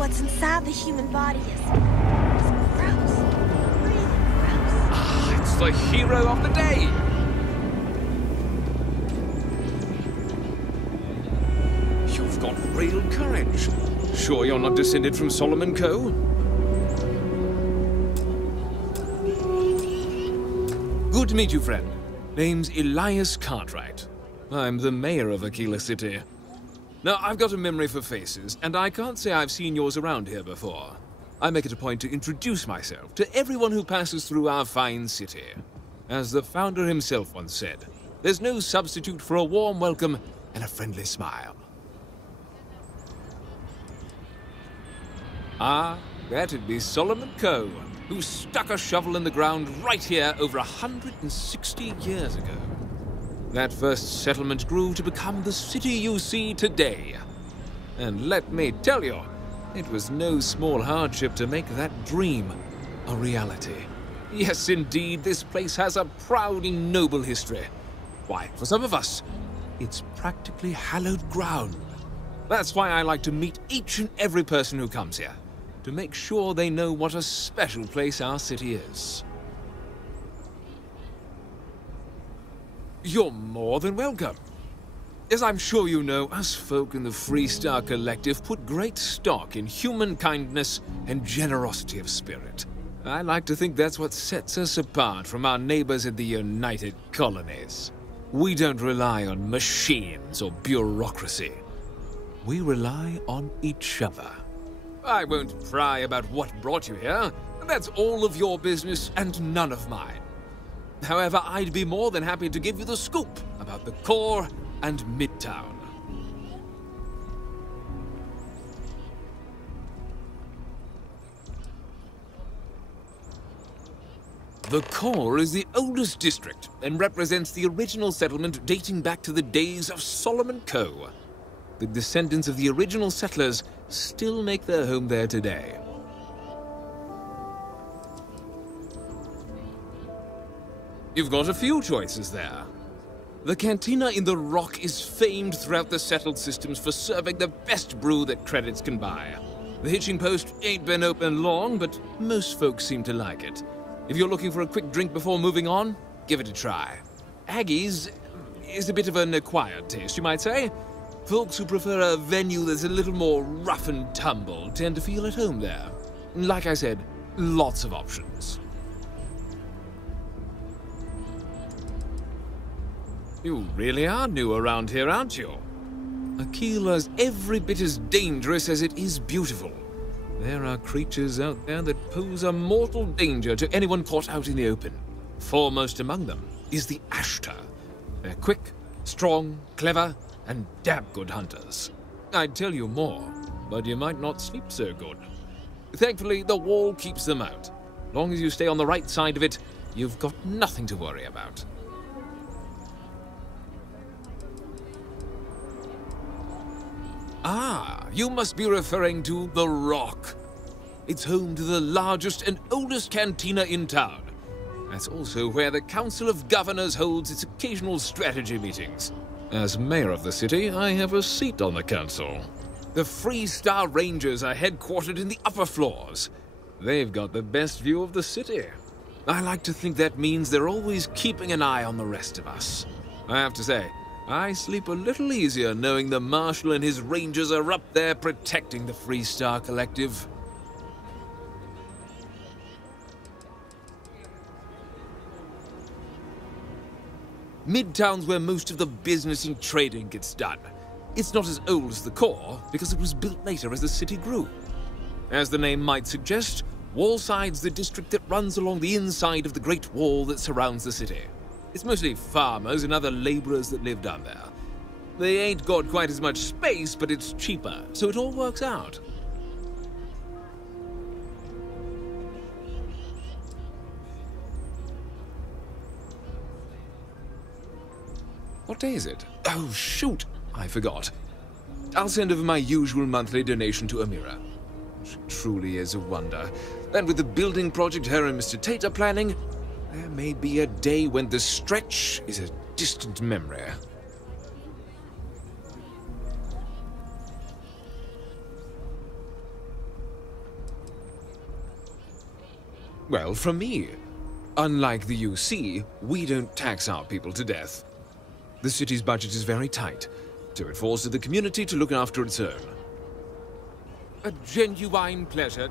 what's inside the human body is gross. Really gross. Ah, it's the hero of the day! You've got real courage. Sure you're not descended from Solomon Coe? Good to meet you, friend. Name's Elias Cartwright. I'm the mayor of Aquila City. Now, I've got a memory for faces, and I can't say I've seen yours around here before. I make it a point to introduce myself to everyone who passes through our fine city. As the founder himself once said, there's no substitute for a warm welcome and a friendly smile. Ah, that'd be Solomon Coe, who stuck a shovel in the ground right here over 160 years ago. That first settlement grew to become the city you see today. And let me tell you, it was no small hardship to make that dream a reality. Yes, indeed, this place has a proud and noble history. Why, for some of us, it's practically hallowed ground. That's why I like to meet each and every person who comes here, to make sure they know what a special place our city is. You're more than welcome. As I'm sure you know, us folk in the Freestar Collective put great stock in human kindness and generosity of spirit. I like to think that's what sets us apart from our neighbors in the United Colonies. We don't rely on machines or bureaucracy. We rely on each other. I won't pry about what brought you here. That's all of your business and none of mine. However, I'd be more than happy to give you the scoop about the core and Midtown. The core is the oldest district and represents the original settlement dating back to the days of Solomon Coe. The descendants of the original settlers still make their home there today. You've got a few choices there. The cantina in the Rock is famed throughout the settled systems for serving the best brew that credits can buy. The hitching post ain't been open long, but most folks seem to like it. If you're looking for a quick drink before moving on, give it a try. Aggie's is a bit of an acquired taste, you might say. Folks who prefer a venue that's a little more rough and tumble tend to feel at home there. Like I said, lots of options. You really are new around here, aren't you? Aquila's every bit as dangerous as it is beautiful. There are creatures out there that pose a mortal danger to anyone caught out in the open. Foremost among them is the Ashta. They're quick, strong, clever, and damn good hunters. I'd tell you more, but you might not sleep so good. Thankfully, the wall keeps them out. Long as you stay on the right side of it, you've got nothing to worry about. Ah, you must be referring to the Rock. It's home to the largest and oldest cantina in town. That's also where the Council of Governors holds its occasional strategy meetings. As mayor of the city, I have a seat on the council. The Freestar Rangers are headquartered in the upper floors. They've got the best view of the city. I like to think that means they're always keeping an eye on the rest of us. I have to say, I sleep a little easier knowing the Marshal and his Rangers are up there protecting the Freestar Collective. Midtown's where most of the business and trading gets done. It's not as old as the core, because it was built later as the city grew. As the name might suggest, Wallside's the district that runs along the inside of the Great Wall that surrounds the city. It's mostly farmers and other laborers that live down there. They ain't got quite as much space, but it's cheaper, so it all works out. What day is it? Oh, shoot! I forgot. I'll send over my usual monthly donation to Amira. She truly is a wonder. And with the building project her and Mr. Tate are planning, there may be a day when the stretch is a distant memory. Well, from me. Unlike the UC, we don't tax our people to death. The city's budget is very tight, so it falls to the community to look after its own. A genuine pleasure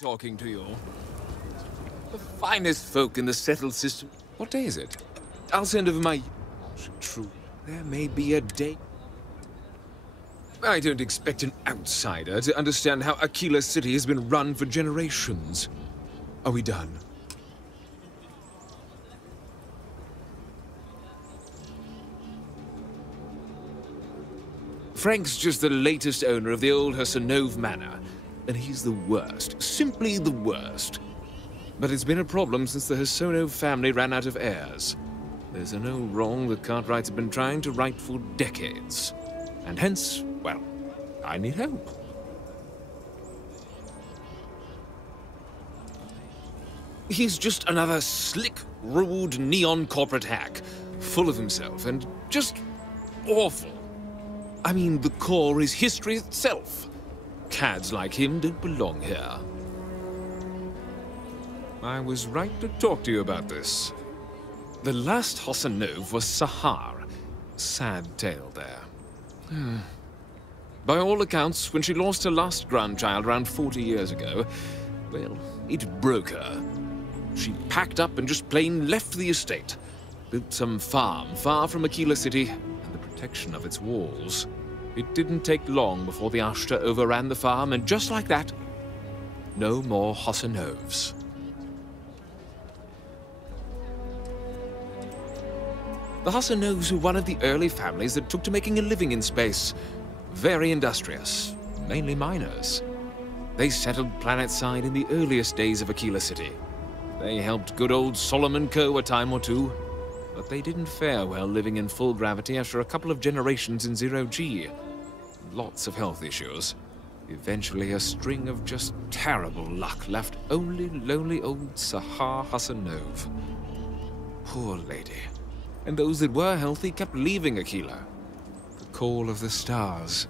talking to you. The finest folk in the settled system. What day is it? I'll send over my... True, there may be a day. I don't expect an outsider to understand how Aquila City has been run for generations. Are we done? Frank's just the latest owner of the old Hassanov Manor, and he's the worst, simply the worst. But it's been a problem since the Hassanov family ran out of heirs. There's an old wrong the Cartwrights have been trying to right for decades. And hence, well, I need help. He's just another slick, rude, neon corporate hack, full of himself and just awful. I mean, the core is history itself. Cads like him don't belong here. I was right to talk to you about this. The last Hassanov was Sahar. Sad tale there. By all accounts, when she lost her last grandchild around 40 years ago, well, it broke her. She packed up and just plain left the estate. Built some farm far from Aquila City and the protection of its walls. It didn't take long before the Ashta overran the farm, and just like that, no more Hassanovs. The Hassanovs were one of the early families that took to making a living in space. Very industrious, mainly miners. They settled planetside in the earliest days of Aquila City. They helped good old Solomon Co. a time or two, but they didn't fare well living in full gravity after a couple of generations in zero-G. Lots of health issues. Eventually, a string of just terrible luck left only lonely old Sahar Hassanov. Poor lady. And those that were healthy kept leaving Aquila. The call of the stars.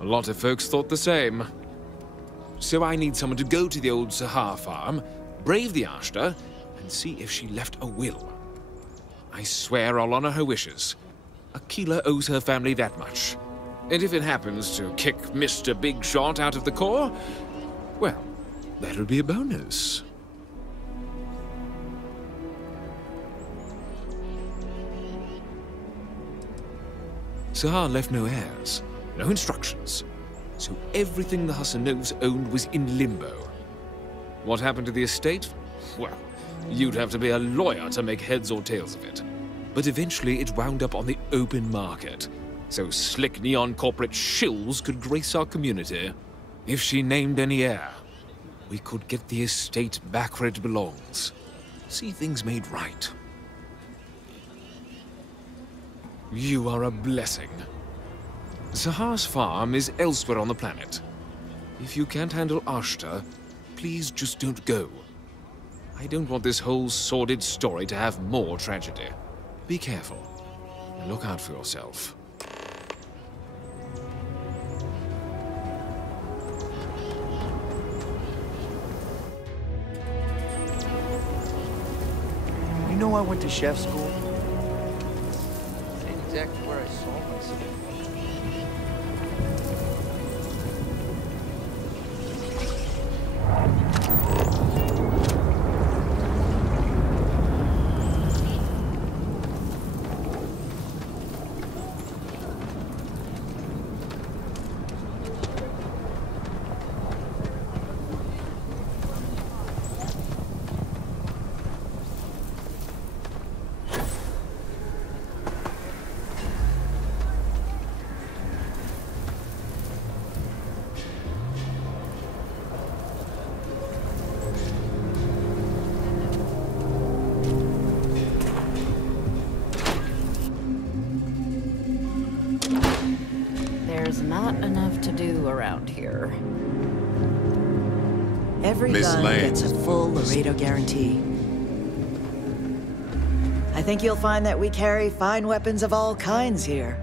A lot of folks thought the same. So I need someone to go to the old Sahar farm, brave the Ashta, and see if she left a will. I swear I'll honor her wishes. Aquila owes her family that much. And if it happens to kick Mr. Big Shot out of the core, well, that'll be a bonus. Sahar left no heirs, no instructions, so everything the Hassanovs owned was in limbo. What happened to the estate? Well, you'd have to be a lawyer to make heads or tails of it. But eventually it wound up on the open market, so slick neon corporate shills could grace our community. If she named any heir, we could get the estate back where it belongs. See things made right. You are a blessing. Sahar's farm is elsewhere on the planet. If you can't handle Ashta, please just don't go. I don't want this whole sordid story to have more tragedy. Be careful. And look out for yourself. You know I went to chef school? Same exactly where I saw myself. There's not enough to do around here. Every Miss gun Lang. gets a full Laredo guarantee. I think you'll find that we carry fine weapons of all kinds here.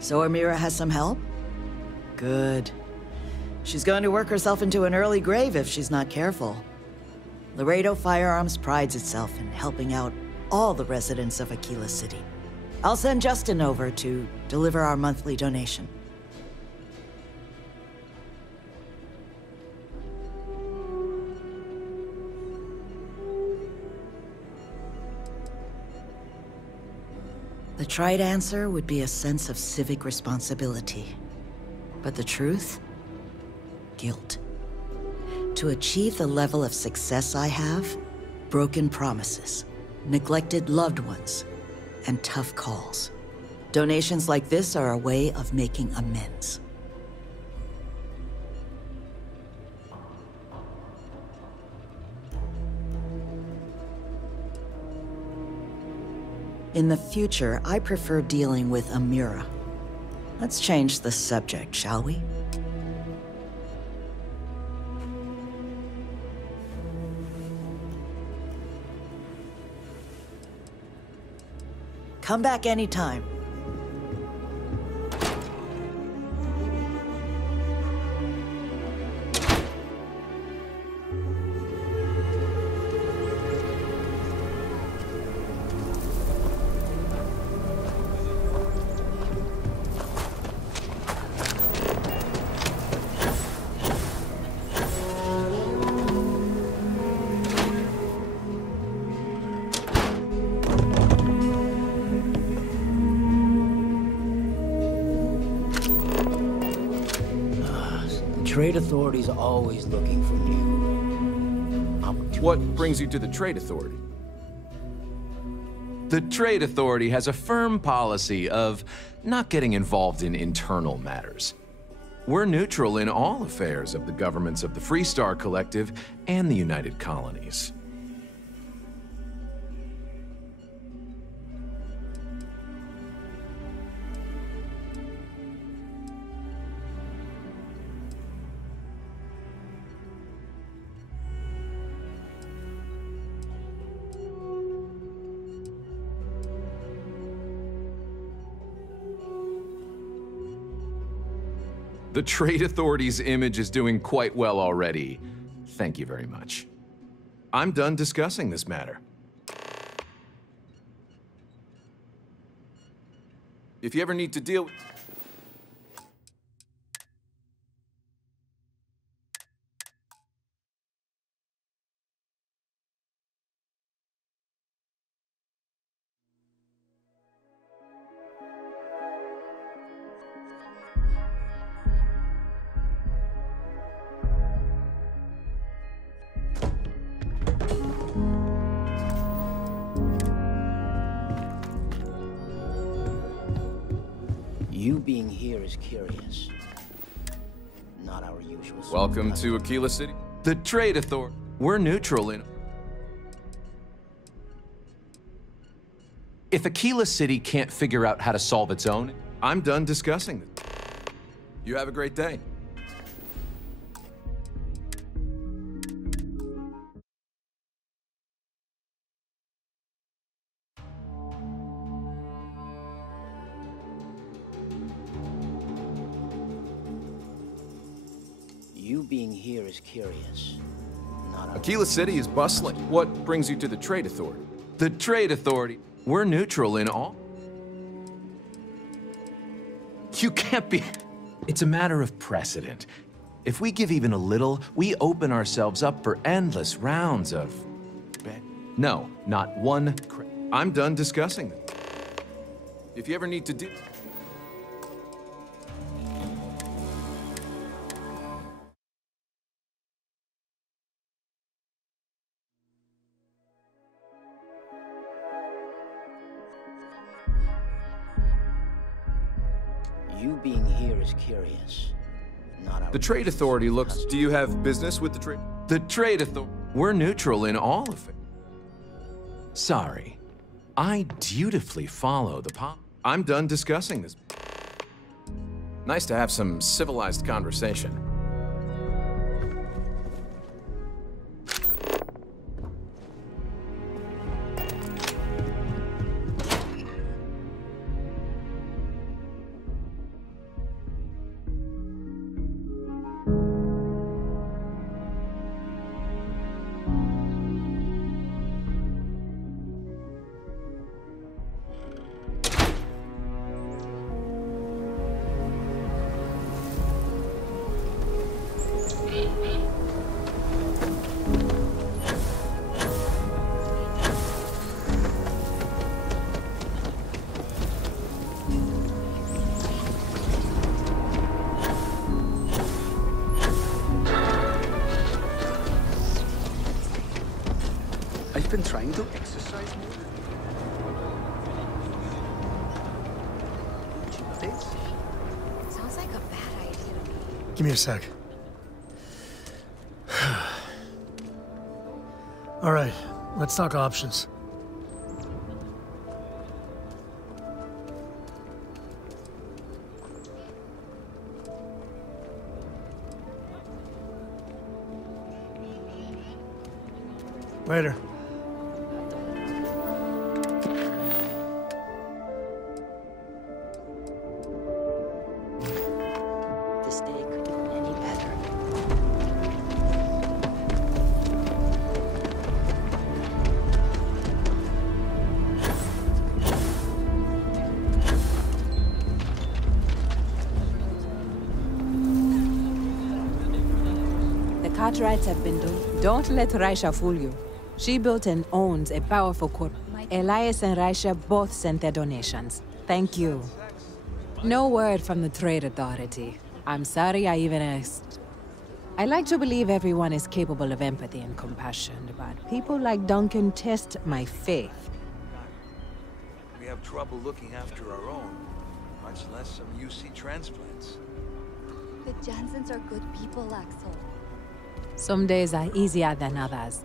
So Amira has some help? Good. She's going to work herself into an early grave if she's not careful. Laredo Firearms prides itself in helping out all the residents of Aquila City. I'll send Justin over to deliver our monthly donation. The trite answer would be a sense of civic responsibility. But the truth? Guilt. To achieve the level of success I have, broken promises, neglected loved ones, and tough calls. Donations like this are a way of making amends. In the future, I prefer dealing with Amira. Let's change the subject, shall we? Come back anytime. Trade authorities are always looking for new opportunities. What brings you to the Trade Authority? The Trade Authority has a firm policy of not getting involved in internal matters. We're neutral in all affairs of the governments of the Freestar Collective and the United Colonies. The Trade Authority's image is doing quite well already. Thank you very much. I'm done discussing this matter. If you ever need to deal... You being here is curious. Not our usual. Welcome to Aquila City. The Trade Authority. We're neutral in... If Aquila City can't figure out how to solve its own, I'm done discussing it. You have a great day. You being here is curious. Not our... Aquila City is bustling. What brings you to the Trade Authority? The Trade Authority. We're neutral in all... You can't be... It's a matter of precedent. If we give even a little, we open ourselves up for endless rounds of... No, not one... I'm done discussing them. If you ever need to do... You being here is curious. The Trade Authority looks... Do you have business with the trade? The Trade Authority... We're neutral in all of it. Sorry. I dutifully follow the I'm done discussing this. Nice to have some civilized conversation. I've been trying to exercise more. Sounds like a bad idea to me. Give me a sec. All right, let's talk options. Later. This day couldn't have been any better. The Cartwrights have been doing. Don't let Raisha fool you. She built and owns a powerful corp. Elias and Raisha both sent their donations. Thank you. No word from the Trade Authority. I'm sorry I even asked. I like to believe everyone is capable of empathy and compassion, but people like Duncan test my faith. We have trouble looking after our own, much less some UC transplants. The Jansens are good people, Axel. Some days are easier than others.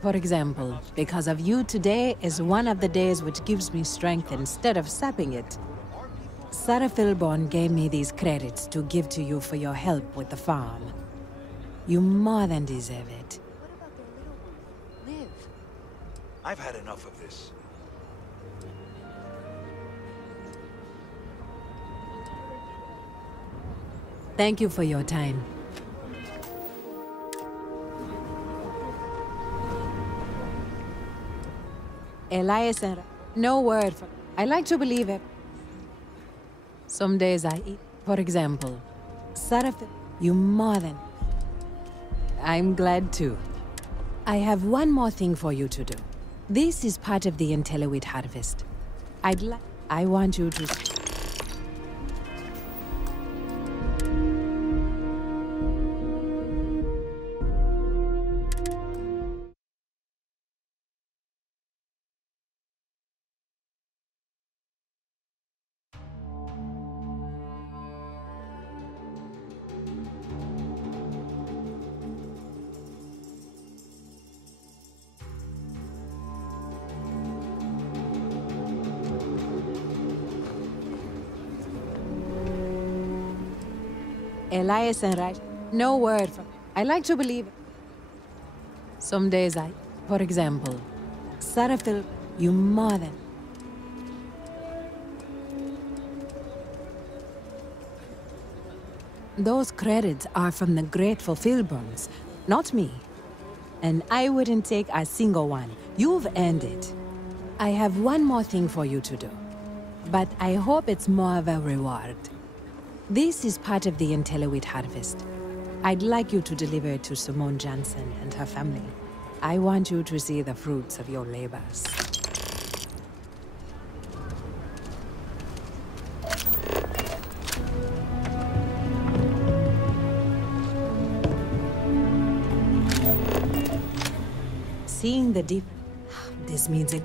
For example, because of you, today is one of the days which gives me strength instead of sapping it. Sarah Philborn gave me these credits to give to you for your help with the farm. You more than deserve it. What about their little one, Liv? I've had enough of this. Thank you for your time. Elias and... No word from... I like to believe it. Some days I eat. For example, Sarah... You more than... I'm glad too. I have one more thing for you to do. This is part of the Intelliwit harvest. I want you to... Elias and Raj. No word from... I like to believe... Some days I... For example, Sarah Phil... You more than... Those credits are from the grateful Philborns, not me. And I wouldn't take a single one. You've earned it. I have one more thing for you to do. But I hope it's more of a reward. This is part of the Intelliwit harvest. I'd like you to deliver it to Simone Jansen and her family. I want you to see the fruits of your labors. Seeing the deep... This means it...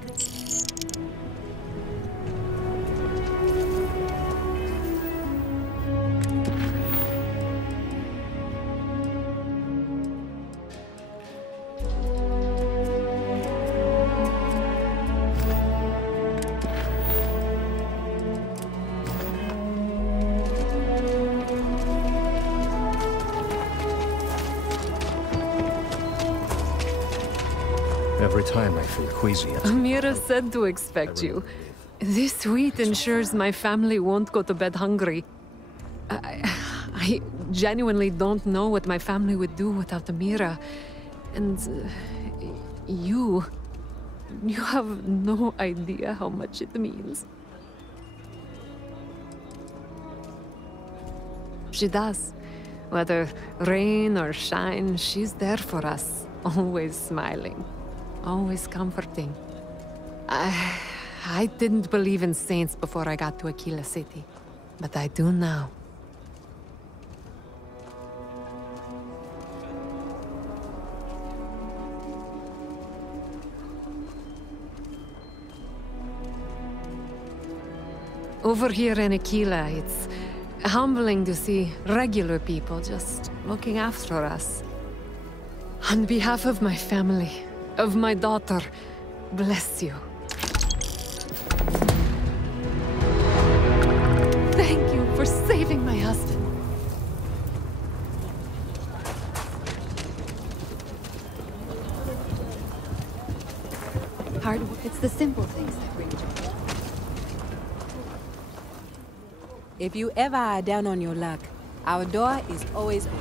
Every time I feel queasy, it's... Amira said to expect you. This wheat ensures my family won't go to bed hungry. I genuinely don't know what my family would do without Amira. And you have no idea how much it means. She does. Whether rain or shine, she's there for us. Always smiling. Always comforting. I didn't believe in saints before I got to Aquila City. But I do now. Over here in Aquila, it's humbling to see regular people just looking after us. On behalf of my family, of my daughter, bless you. Thank you for saving my husband. Hard work. It's the simple things that bring joy. If you ever are down on your luck, our door is always open.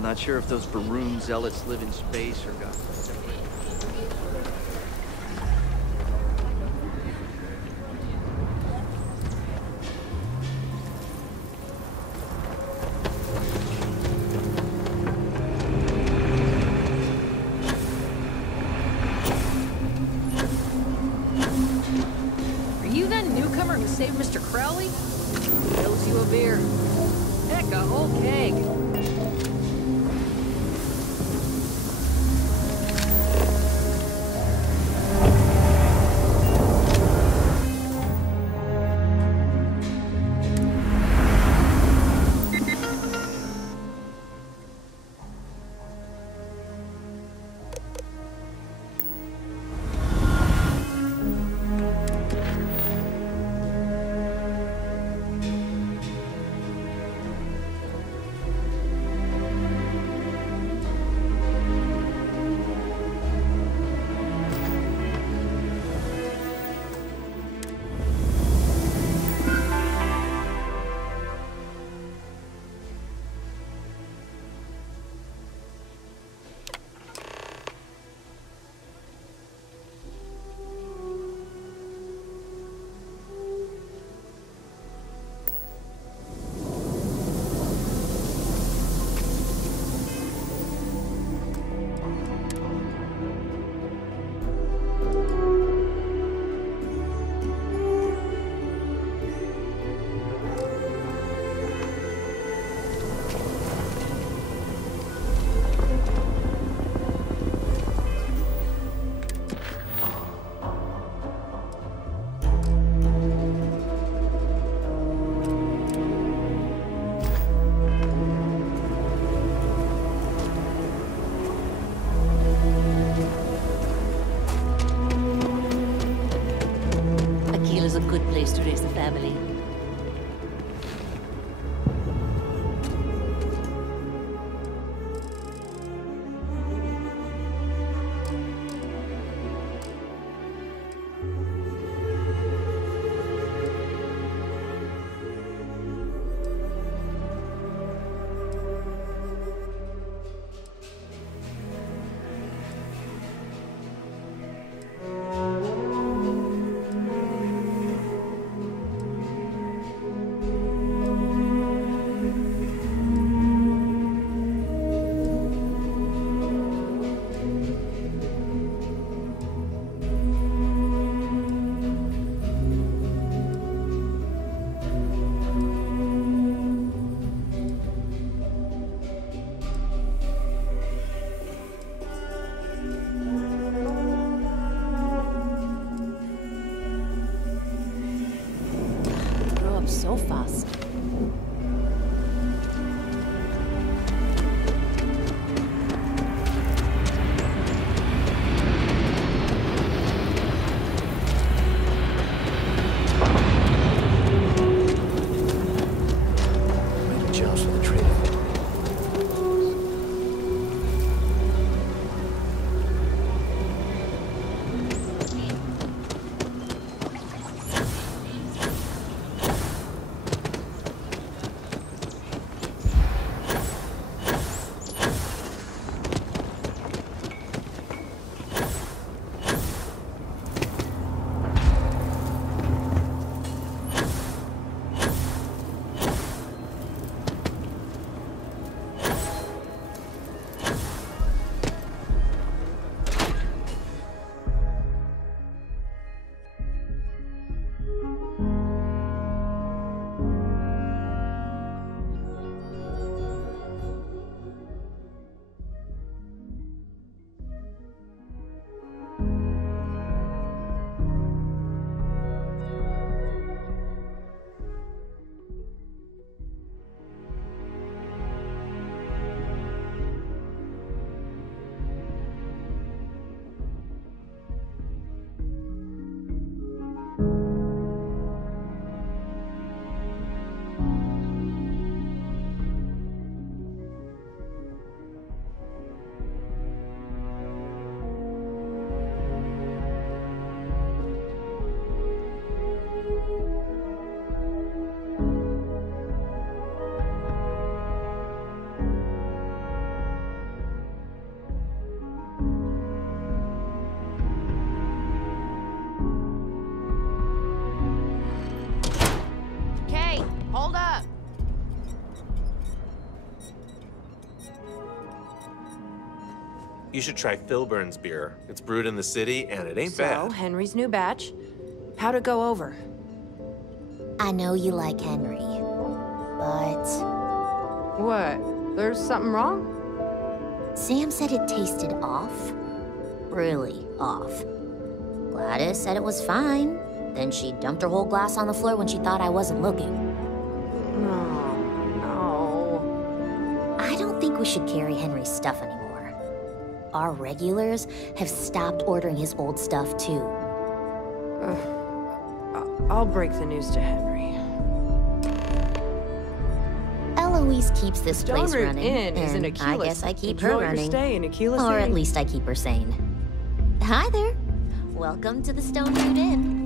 Not sure if those Baroon zealots live in space or got separated. Are you that newcomer who saved Mr. Crowley? Fills you a beer. Heck, a whole keg. Hold up. You should try Filburn's beer. It's brewed in the city, and it ain't So, bad. Henry's new batch. How'd it go over? I know you like Henry, but... What? There's something wrong? Sam said it tasted off. Really off. Gladys said it was fine. Then she dumped her whole glass on the floor when she thought I wasn't looking. No. I don't think we should carry Henry's stuff anymore. Our regulars have stopped ordering his old stuff, too. I'll break the news to Henry. Eloise keeps this place Stone Root running, Inn is in and Aquila. I guess I keep Enjoy her your running. stay in Aquila Or at City. least I keep her sane. Hi there. Welcome to the Stone Root Inn.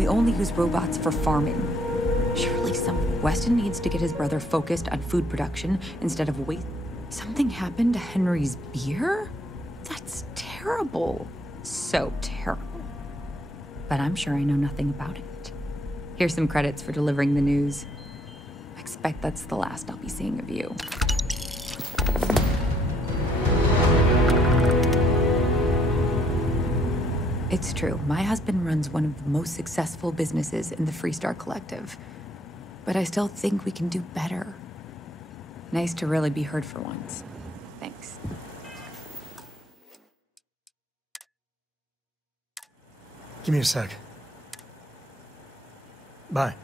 We only use robots for farming. Surely Weston needs to get his brother focused on food production instead of waste. Something happened to Henry's beer? That's terrible. So terrible. But I'm sure I know nothing about it. Here's some credits for delivering the news. I expect that's the last I'll be seeing of you. It's true. My husband runs one of the most successful businesses in the Freestar Collective. But I still think we can do better. Nice to really be heard for once. Thanks. Give me a sec. Bye.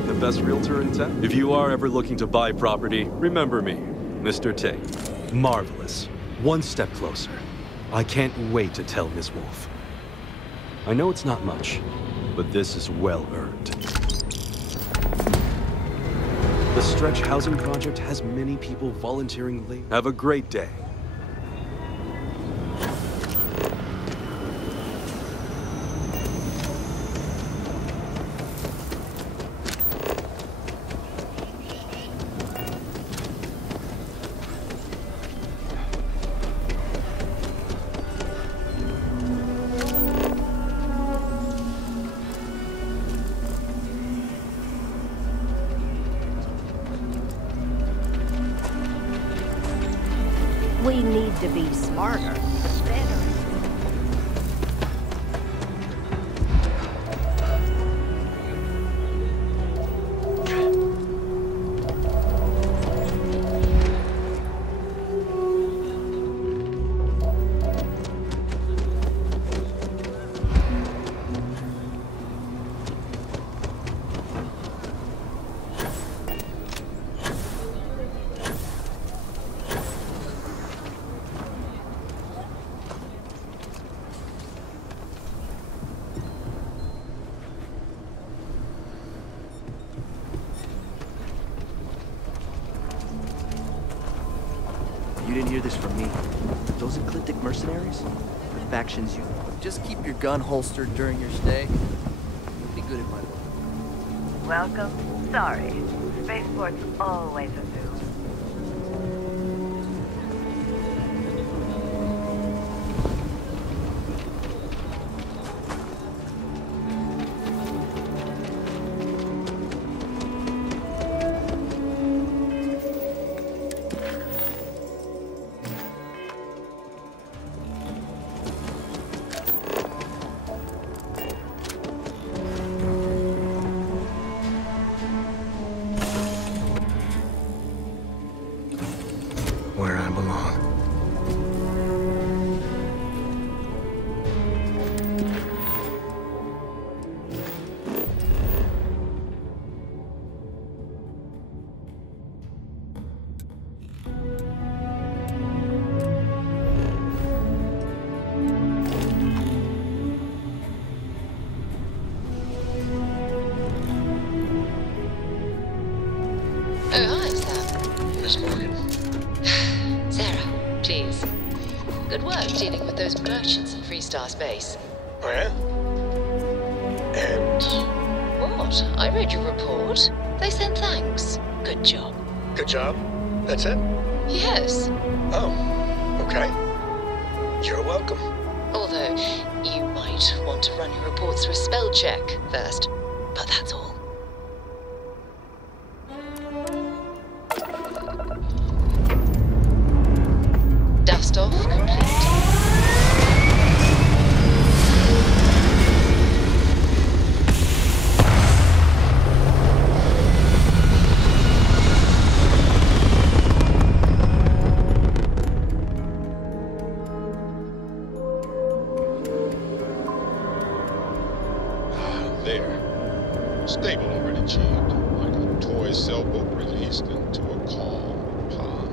like the best realtor in town. If you are ever looking to buy property, remember me, Mr. Tate. Marvelous. One step closer. I can't wait to tell Ms. Wolf. I know it's not much, but this is well earned. The Stretch Housing Project has many people volunteering late. Have a great day. We need to be smarter, better. You didn't hear this from me. Those ecliptic mercenaries? The factions you... Just keep your gun holstered during your stay. You'll be good at my work. Welcome. Sorry. Spaceport's always a zoo. Where I belong. Oh, hi, Sam. Miss Morgan. Sarah, please. Good work dealing with those merchants in Freestar Space. Oh, yeah? And... What? I read your report. They sent thanks. Good job. Good job? That's it? Yes. Oh, okay. You're welcome. Although, you might want to run your report through a spell check first. But that's all. Dust off complete. There. Stable already achieved, like a toy sailboat released into a calm pond.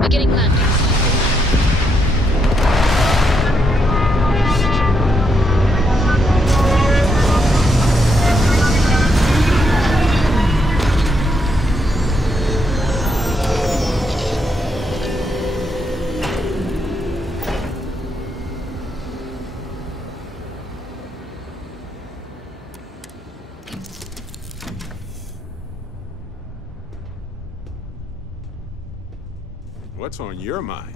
Beginning landing. What's on your mind?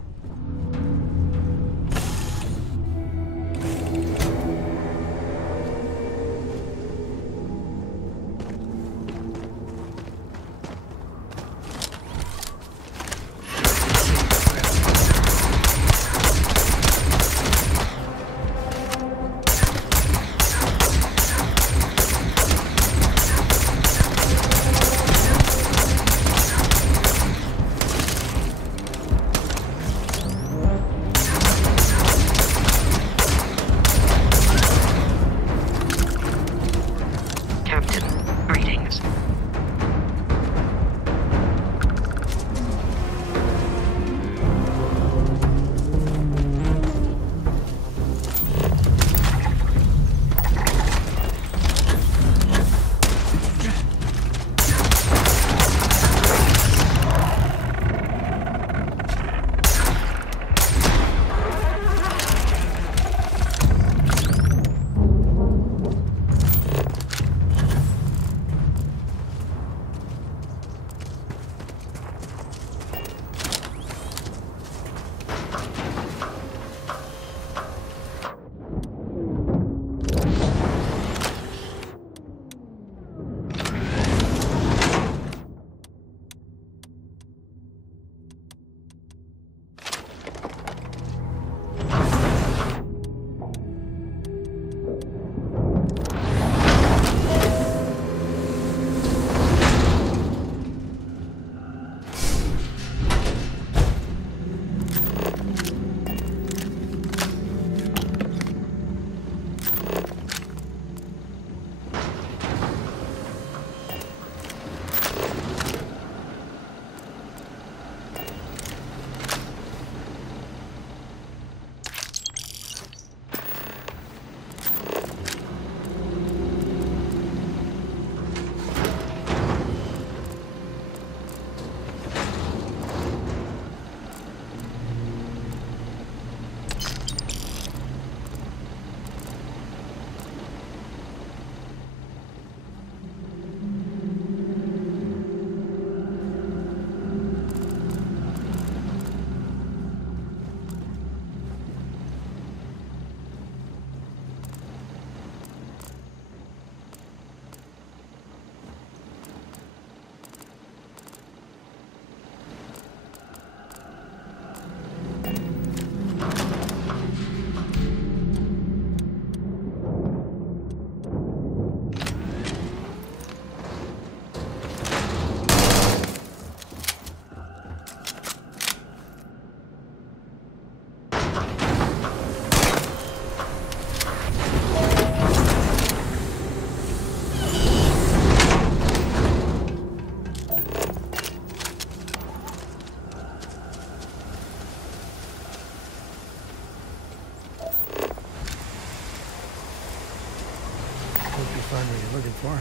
Find what you're looking for.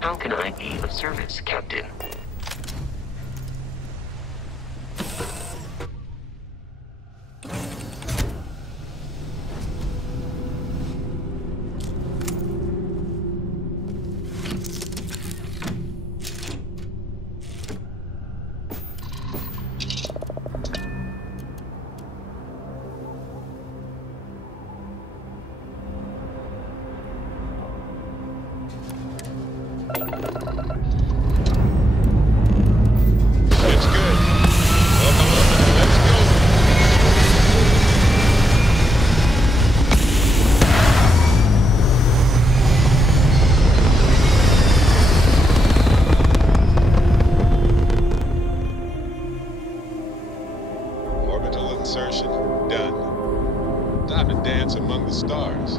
How can I be of service, Captain? Insertion done. Time to dance among the stars.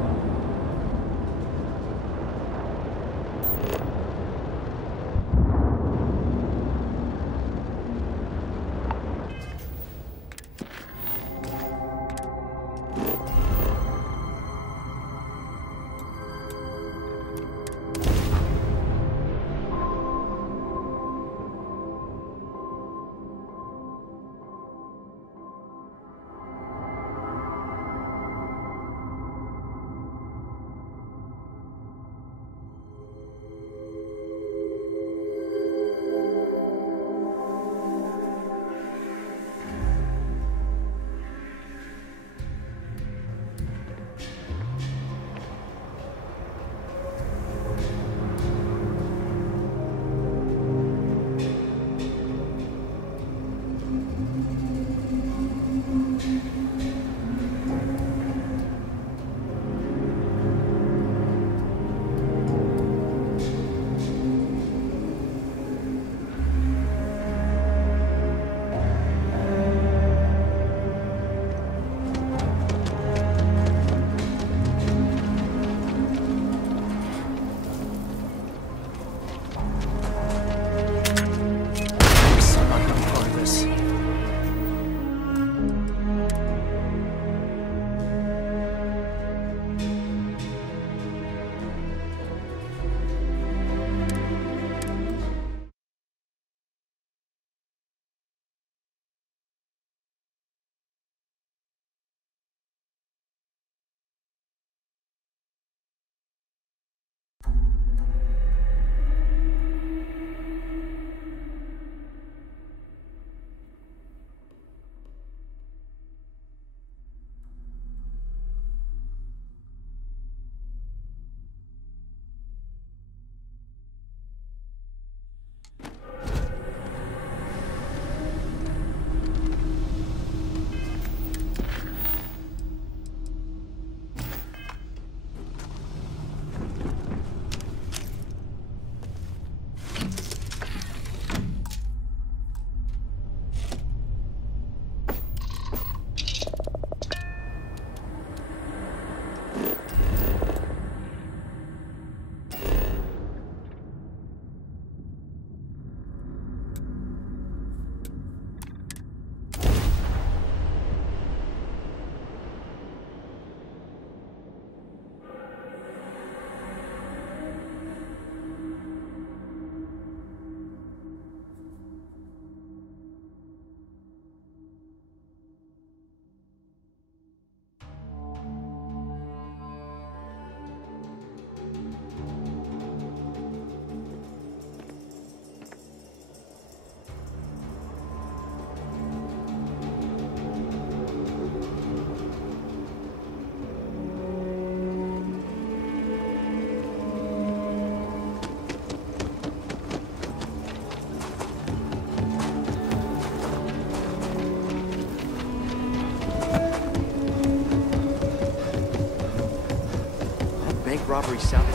robbery sounded.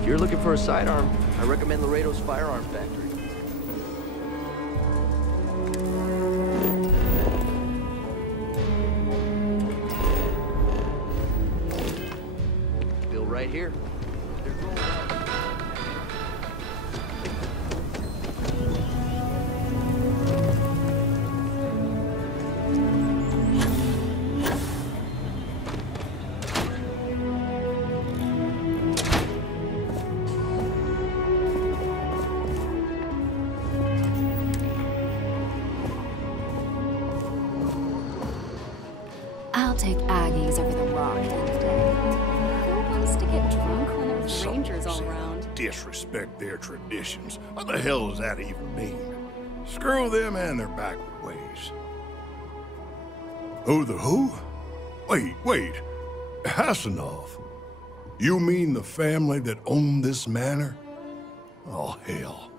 If you're looking for a sidearm, I recommend Laredo's Firearm Factory. Bill right here. I'll take Aggies over the rock any day. Who wants to get drunk when there's strangers all around? Disrespect their traditions. What the hell does that even mean? Screw them and their backward ways. Who the who? Wait. Hassanov. You mean the family that owned this manor? Oh, hell.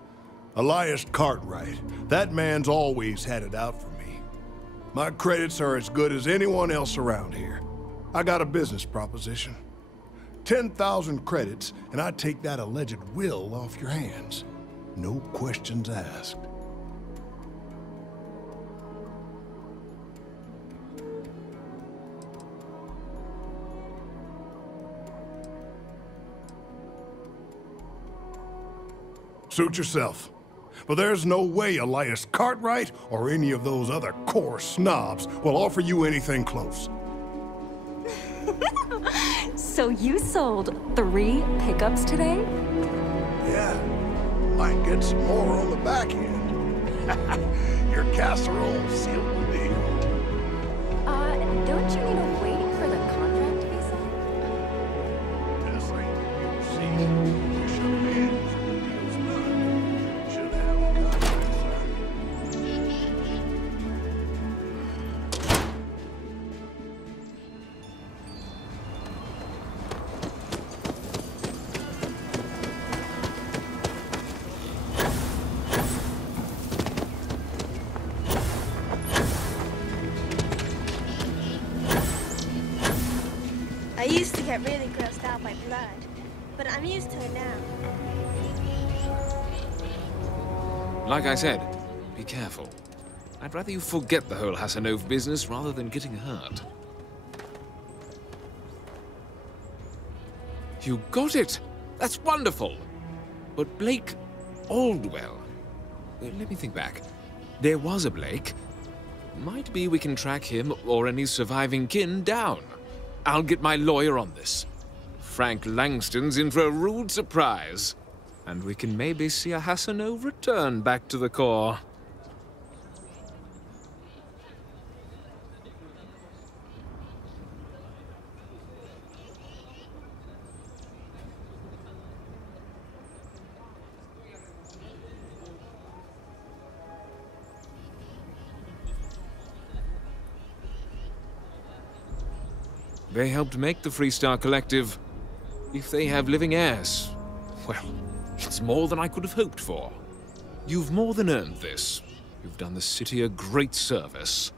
Elias Cartwright. That man's always had it out for me. My credits are as good as anyone else around here. I got a business proposition. 10,000 credits, and I take that alleged will off your hands. No questions asked. Suit yourself. But there's no way Elias Cartwright or any of those other core snobs will offer you anything close. So you sold 3 pickups today? Yeah. Might get some more on the back end. Your casserole sealed the deal. Don't you need to wait for the contract to be signed? This ain't the season. You should have been. The deal's done. Should have the contract signed. I used to get really grossed out by blood, but I'm used to it now. Like I said, be careful. I'd rather you forget the whole Hassanov business rather than getting hurt. You got it! That's wonderful! But Blake Aldwell... Let me think back. There was a Blake. Might be we can track him or any surviving kin down. I'll get my lawyer on this. Frank Langston's in for a rude surprise. And we can maybe see a Hassanov return back to the core. They helped make the Freestar Collective. If they have living heirs, well, it's more than I could have hoped for. You've more than earned this. You've done the city a great service.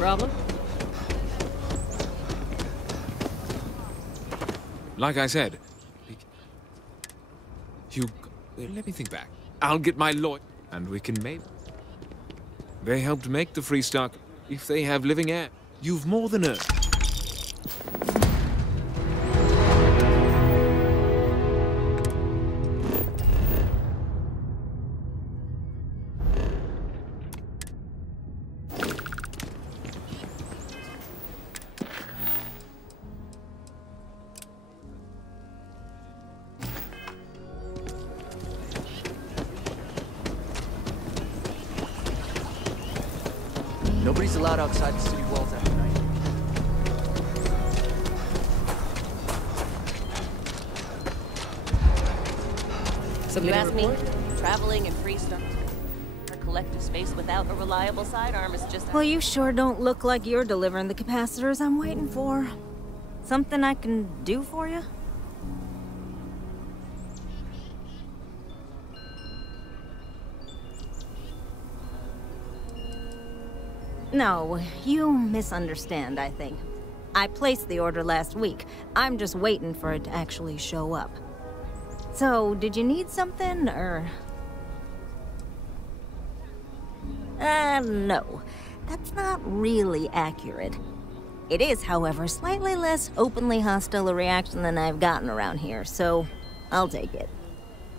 Problem? Like I said, let me think back. I'll get my lawyer, and we can maybe... They helped make the Freestock. If they have living air, you've more than earned. Nobody's allowed outside the city walls after night. Something You to ask me, report? traveling in Freestock, a collective space without a reliable sidearm is just... Well, you sure don't look like you're delivering the capacitors I'm waiting for. Something I can do for you? No, you misunderstand, I think. I placed the order last week. I'm just waiting for it to actually show up. So, did you need something, or...? No. That's not really accurate. It is, however, slightly less openly hostile a reaction than I've gotten around here, so I'll take it.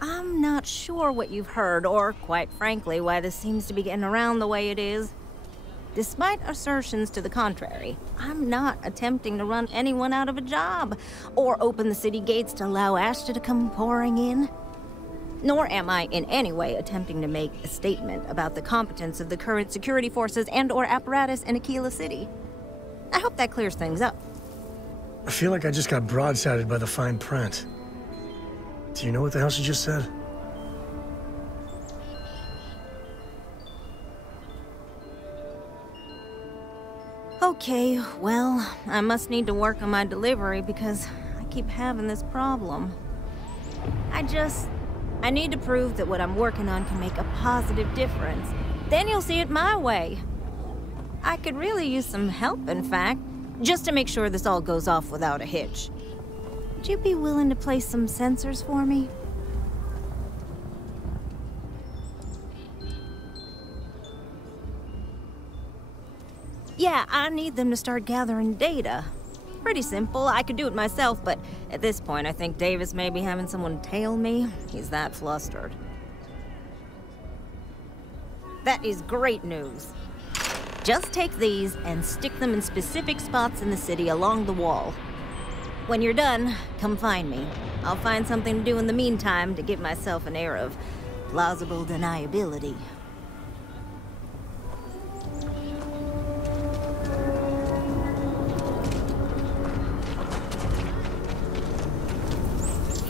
I'm not sure what you've heard, or, quite frankly, why this seems to be getting around the way it is. Despite assertions to the contrary, I'm not attempting to run anyone out of a job, or open the city gates to allow Ashta to come pouring in. Nor am I in any way attempting to make a statement about the competence of the current security forces and/or apparatus in Aquila City. I hope that clears things up. I feel like I just got broadsided by the fine print. Do you know what the hell she just said? Okay, well, I must need to work on my delivery because I keep having this problem. I need to prove that what I'm working on can make a positive difference. Then you'll see it my way. I could really use some help, in fact, just to make sure this all goes off without a hitch. Would you be willing to place some sensors for me? Yeah, I need them to start gathering data. Pretty simple. I could do it myself, but at this point, I think Davis may be having someone tail me. He's that flustered. That is great news. Just take these and stick them in specific spots in the city along the wall. When you're done, come find me. I'll find something to do in the meantime to give myself an air of plausible deniability.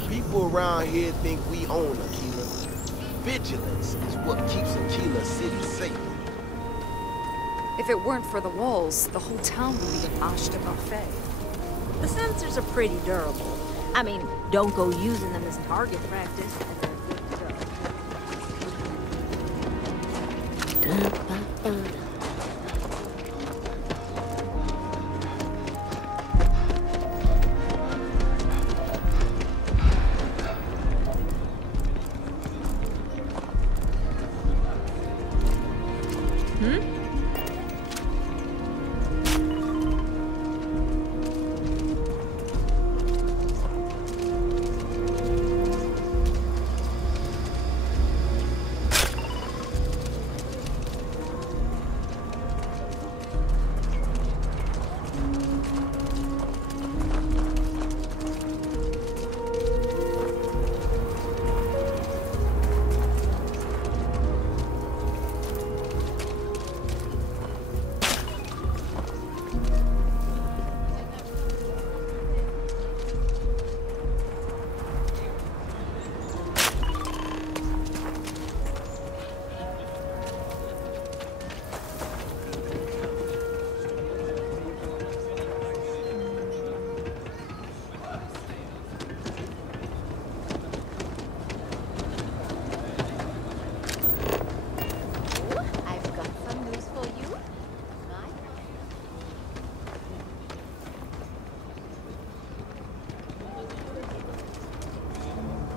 People around here think we own Aquila. Vigilance is what keeps Aquila City safe. If it weren't for the walls, the whole town would be an Ashta buffet. The sensors are pretty durable. I mean, don't go using them as target practice.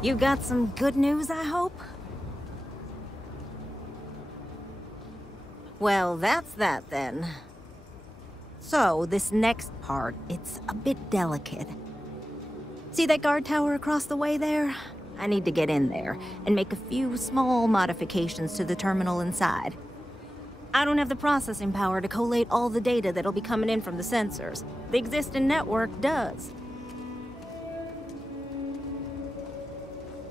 You got some good news, I hope? Well, that's that then. So, this next part, it's a bit delicate. See that guard tower across the way there? I need to get in there and make a few small modifications to the terminal inside. I don't have the processing power to collate all the data that'll be coming in from the sensors. The existing network does.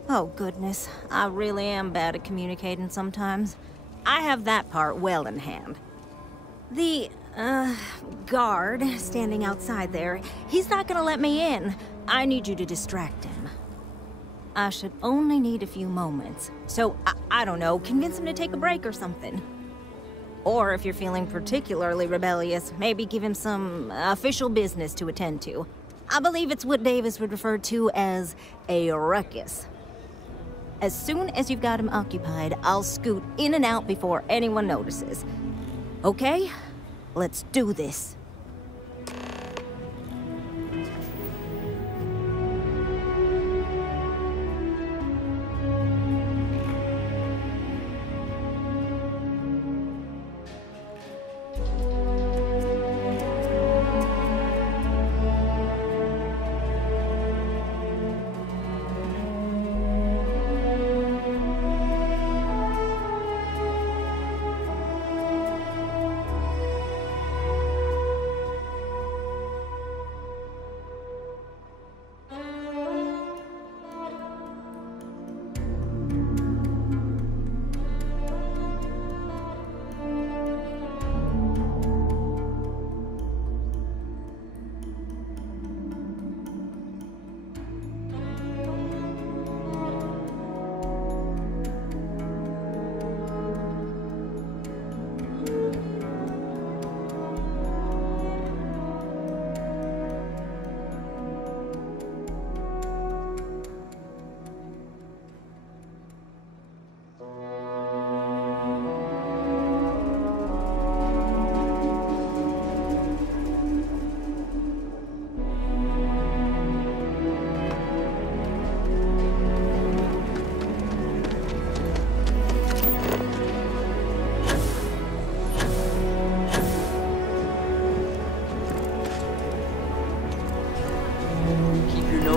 Oh goodness, I really am bad at communicating sometimes. I have that part well in hand. The, guard standing outside there, he's not gonna let me in. I need you to distract him. I should only need a few moments. So, I don't know, convince him to take a break or something. Or if you're feeling particularly rebellious, maybe give him some official business to attend to. I believe it's what Davis would refer to as a ruckus. As soon as you've got him occupied, I'll scoot in and out before anyone notices. Okay? Let's do this.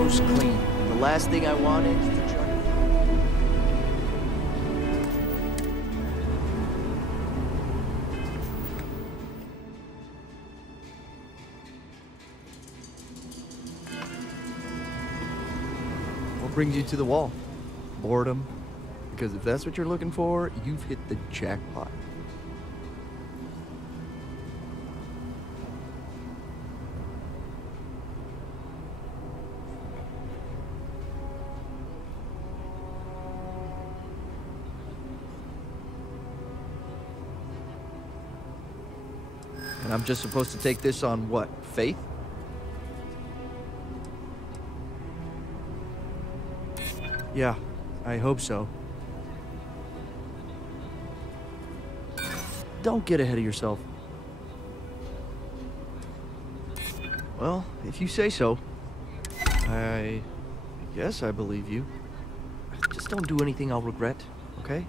Clean. The last thing I wanted is to try. What brings you to the wall? Boredom? Because if that's what you're looking for, you've hit the jackpot. And I'm just supposed to take this on what? Faith? Yeah, I hope so. Don't get ahead of yourself. Well, if you say so, I guess I believe you. Just don't do anything I'll regret, okay?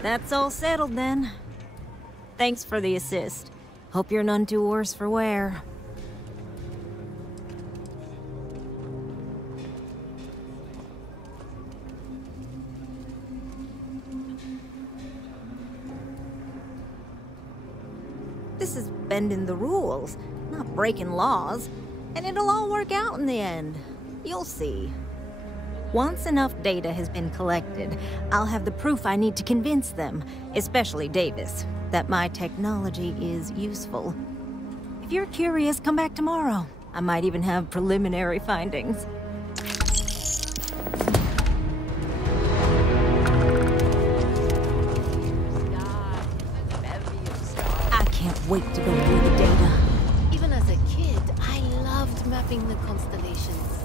That's all settled then. Thanks for the assist. Hope you're none too worse for wear. This is bending the rules, not breaking laws. And it'll all work out in the end. You'll see. Once enough data has been collected, I'll have the proof I need to convince them, especially Davis, that my technology is useful. If you're curious, come back tomorrow. I might even have preliminary findings. I can't wait to go through the data. Even as a kid, I loved mapping the constellations.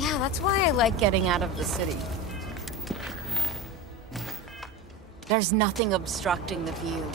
Yeah, that's why I like getting out of the city. There's nothing obstructing the view.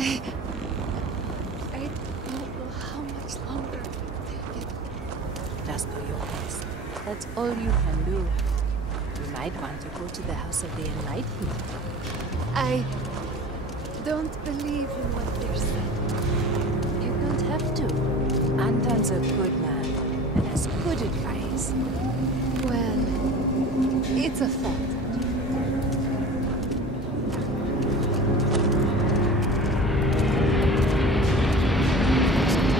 I don't know how much longer it'll take it. Just do your best. That's all you can do. You might want to go to the House of the Enlightened. I don't believe in what they're saying. You don't have to. Anton's a good man and has good advice. Well, it's a thought.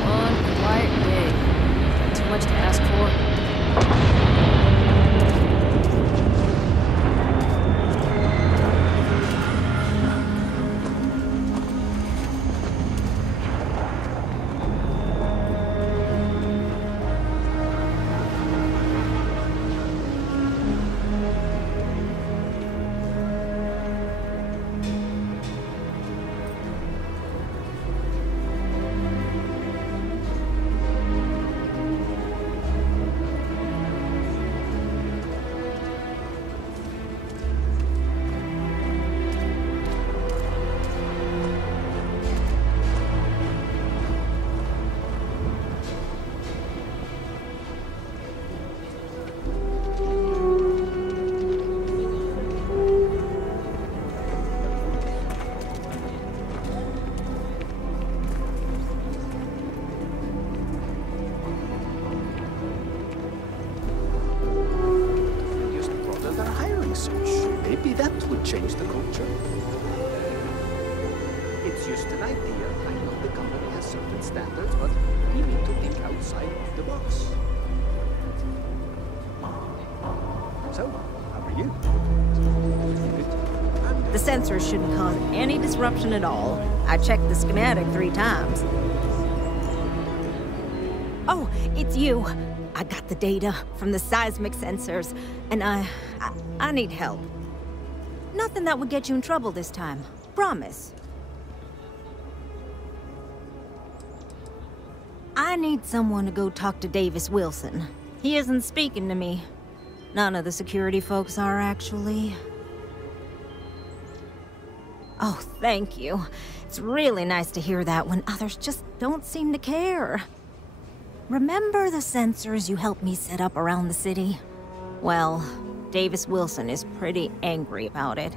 One quiet day. Too much to ask for. Just broaden their hiring search. Maybe that would change the culture. It's just an idea. I know the company has certain standards, but we need to think outside of the box. So, how are you? The sensors shouldn't cause any disruption at all. I checked the schematic 3 times. Oh, it's you. I got the data from the seismic sensors, and I need help. Nothing that would get you in trouble this time. Promise. I need someone to go talk to Davis Wilson. He isn't speaking to me. None of the security folks are, actually. Oh, thank you. It's really nice to hear that when others just don't seem to care. Remember the sensors you helped me set up around the city? Well, Davis Wilson is pretty angry about it.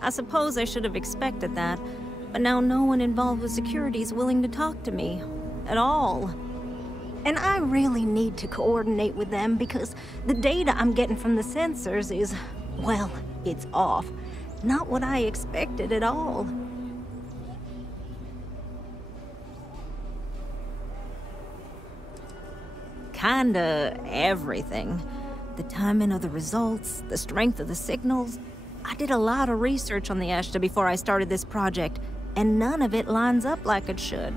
I suppose I should have expected that, but now no one involved with security is willing to talk to me. At all. And I really need to coordinate with them because the data I'm getting from the sensors is, well, it's off. Not what I expected at all. Kinda everything. The timing of the results, the strength of the signals. I did a lot of research on the Ashta before I started this project, and none of it lines up like it should.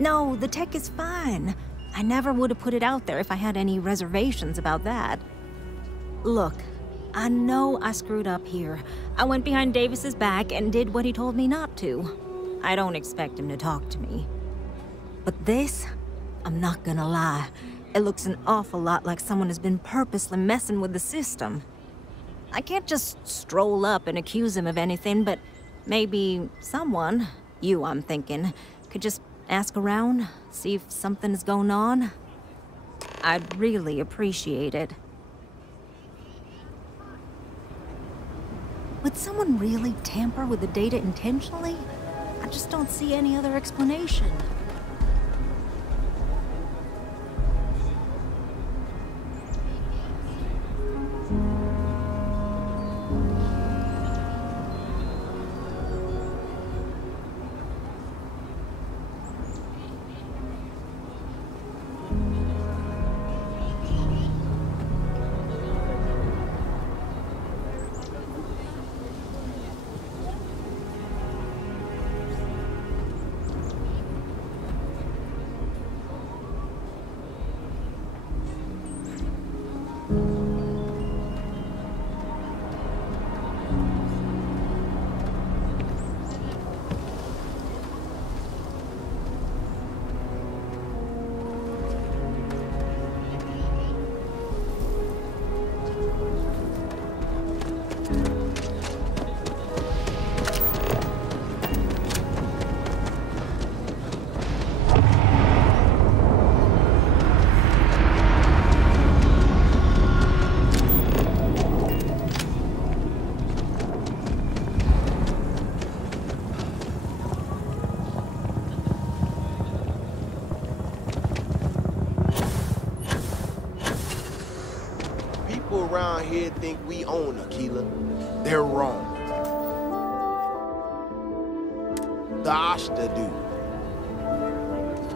No, the tech is fine. I never would have put it out there if I had any reservations about that. Look, I know I screwed up here. I went behind Davis's back and did what he told me not to. I don't expect him to talk to me. But this, I'm not gonna lie, it looks an awful lot like someone has been purposely messing with the system. I can't just stroll up and accuse him of anything, but maybe someone, you I'm thinking, could just ask around, see if something is going on. I'd really appreciate it. Would someone really tamper with the data intentionally? I just don't see any other explanation. around here think we own Aquila. They're wrong. The Ashta do.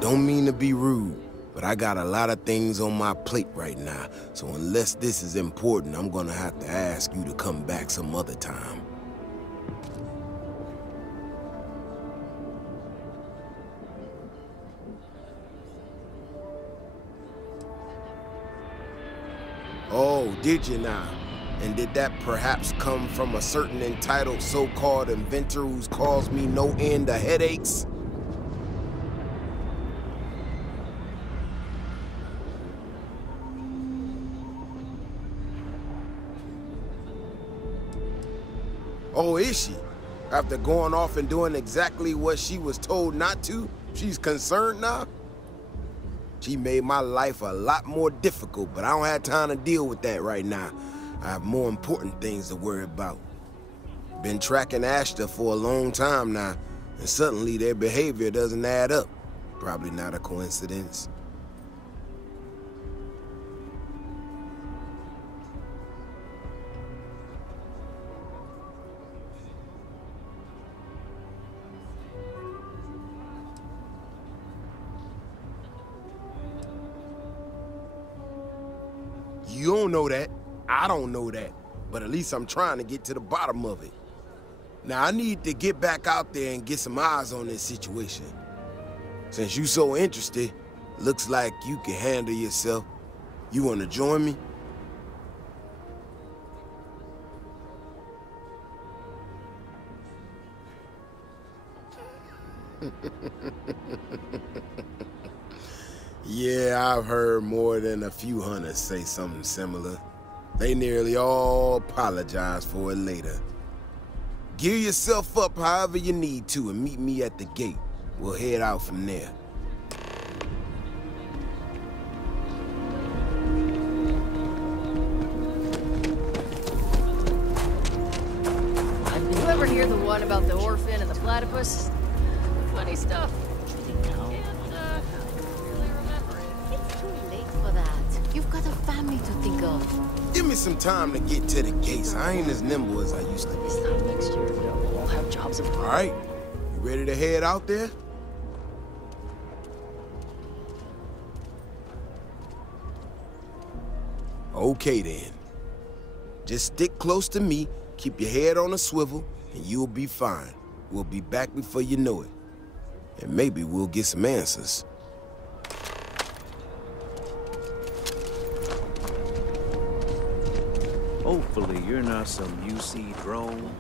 Don't mean to be rude, but I got a lot of things on my plate right now, so unless this is important, I'm gonna have to ask you to come back some other time. Oh, did you now? And did that perhaps come from a certain entitled so-called inventor who's caused me no end of headaches? Oh, is she? After going off and doing exactly what she was told not to, she's concerned now? She made my life a lot more difficult, but I don't have time to deal with that right now. I have more important things to worry about. Been tracking Ashta for a long time now, and suddenly their behavior doesn't add up. Probably not a coincidence. You don't know that. I don't know that. But at least I'm trying to get to the bottom of it. Now, I need to get back out there and get some eyes on this situation. Since you so interested, looks like you can handle yourself. You want to join me? Yeah, I've heard more than a few hunters say something similar. They nearly all apologize for it later. Gear yourself up however you need to and meet me at the gate. We'll head out from there. You ever hear the one about the orphan and the platypus? Funny stuff. You've got a family to think of. Give me some time to get to the gates. I ain't as nimble as I used to be. This time next year, we'll all have jobs of... All right, you ready to head out there? Okay then. Just stick close to me, keep your head on a swivel, and you'll be fine. We'll be back before you know it. And maybe we'll get some answers. Hopefully you're not some UC drone.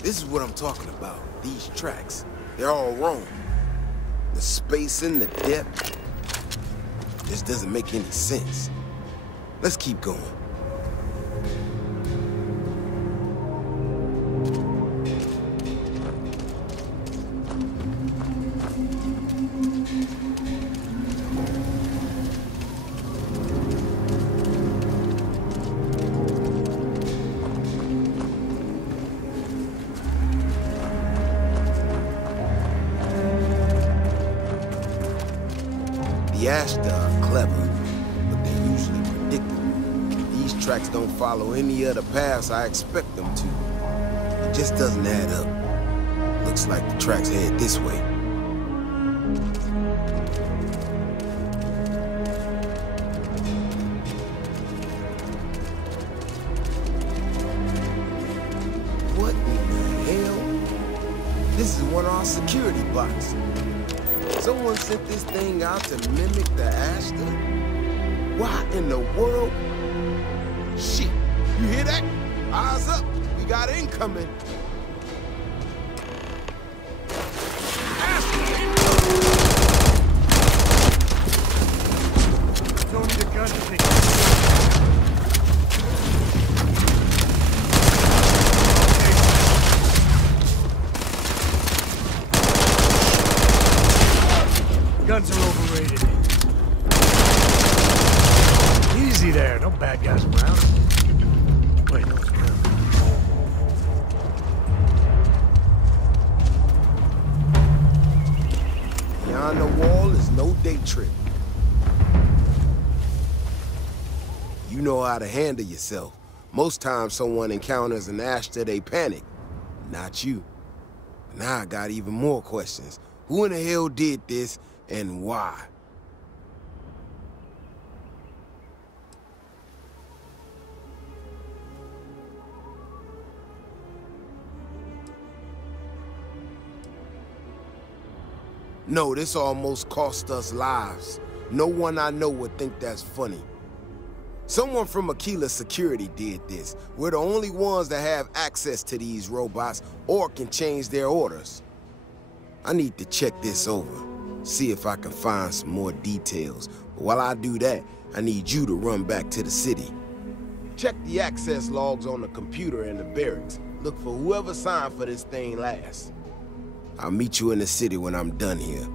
This is what I'm talking about. These tracks. They're all wrong. The spacing, the depth. This doesn't make any sense. Let's keep going. The Ashta are clever, but they're usually predictable. These tracks don't follow any other paths I expect them to. It just doesn't add up. Looks like the tracks head this way. What in the hell? This is one of our security bots. Someone sent this thing out to mimic the Ashta? Why in the world? Shit, you hear that? Eyes up, we got incoming. Don't need a gun to take Guns are overrated. Easy there, no bad guys around. Wait, no. Behind the wall is no day trip. You know how to handle yourself. Most times someone encounters an Ashta, they panic. Not you. Now I got even more questions. Who in the hell did this, and why? No, this almost cost us lives. No one I know would think that's funny. Someone from Aquila Security did this. We're the only ones that have access to these robots or can change their orders. I need to check this over, see if I can find some more details. But while I do that, I need you to run back to the city. Check the access logs on the computer in the barracks. Look for whoever signed for this thing last. I'll meet you in the city when I'm done here.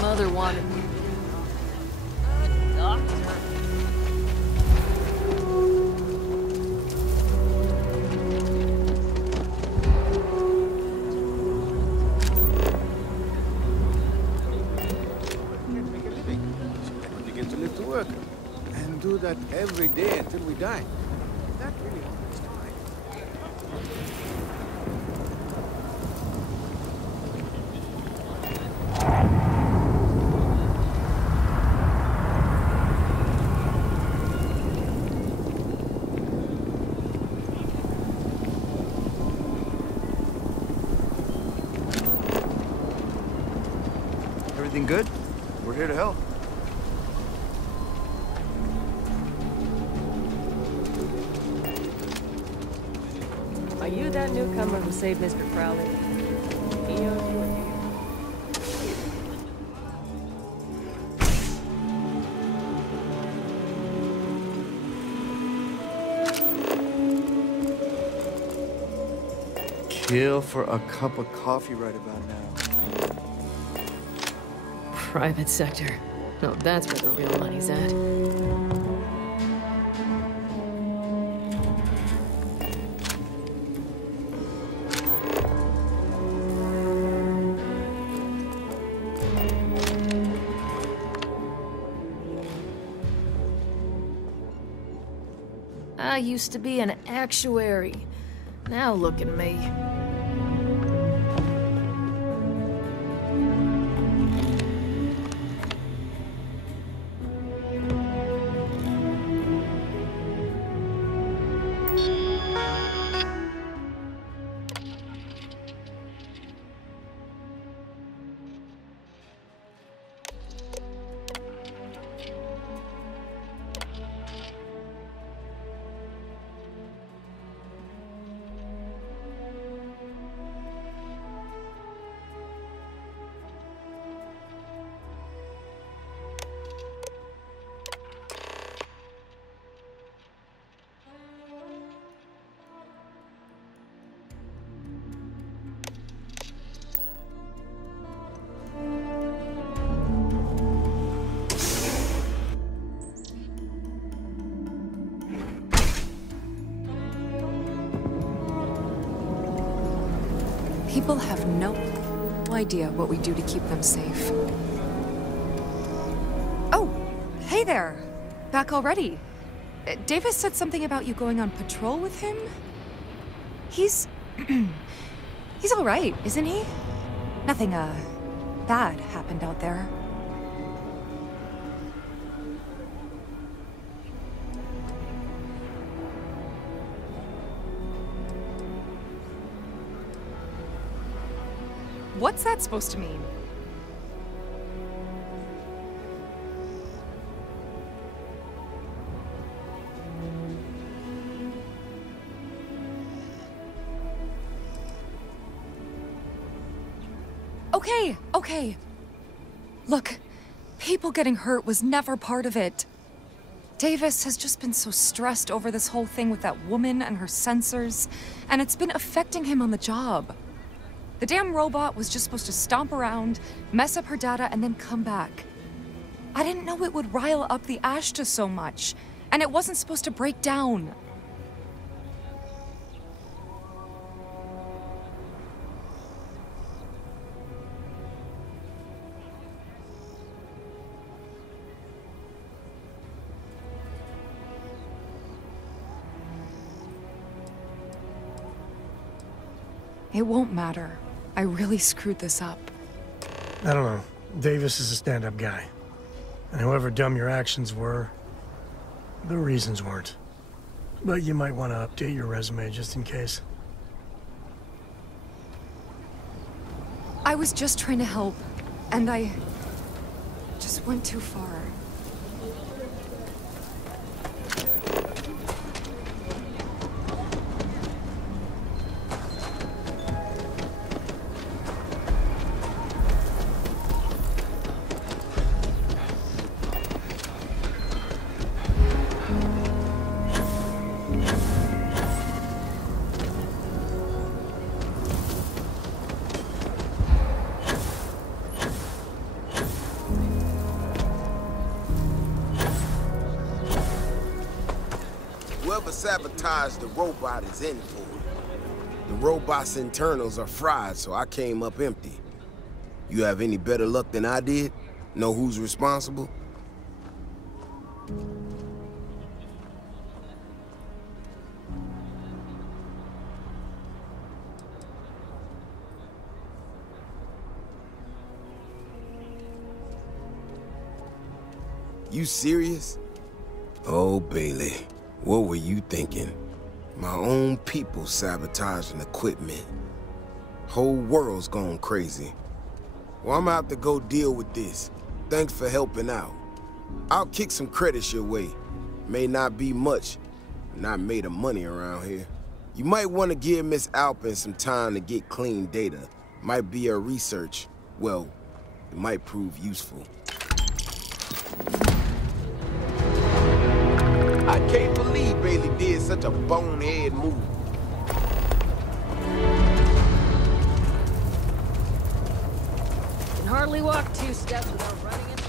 Mother wanted me. Doctor. Begin to live to work. And do that every day until we die. That really happens fine. Everything good? We're here to help. Are you that newcomer who saved Mr. Crowley? He owes you a deal. Kill for a cup of coffee right about now. Private sector. No, that's where the real money's at. I used to be an actuary. Now look at me. People have no idea what we do to keep them safe. Oh, hey there. Back already. Davis said something about you going on patrol with him? He's... he's all right, isn't he? Nothing, bad happened out there. What's that supposed to mean? Okay. Look, People getting hurt was never part of it. Davis has just been so stressed over this whole thing with that woman and her sensors, and it's been affecting him on the job. The damn robot was just supposed to stomp around, mess up her data, and then come back. I didn't know it would rile up the Ashta so much, and it wasn't supposed to break down. It won't matter. I really screwed this up. I don't know. Davis is a stand-up guy. And however dumb your actions were, the reasons weren't. But you might want to update your resume just in case. I was just trying to help, and I just went too far. Whoever sabotaged the robot is in for it. The robot's internals are fried, so I came up empty. You have any better luck than I did? Know who's responsible? You serious? Oh, Bailey. What were you thinking? My own people sabotaging equipment. Whole world's gone crazy. Well, I'm out to go deal with this. Thanks for helping out. I'll kick some credits your way. May not be much, not made of money around here. You might want to give Miss Alpin some time to get clean data. Might be her research. Well, it might prove useful. I can't believe Bailey did such a bonehead move. Can hardly walk 2 steps without running into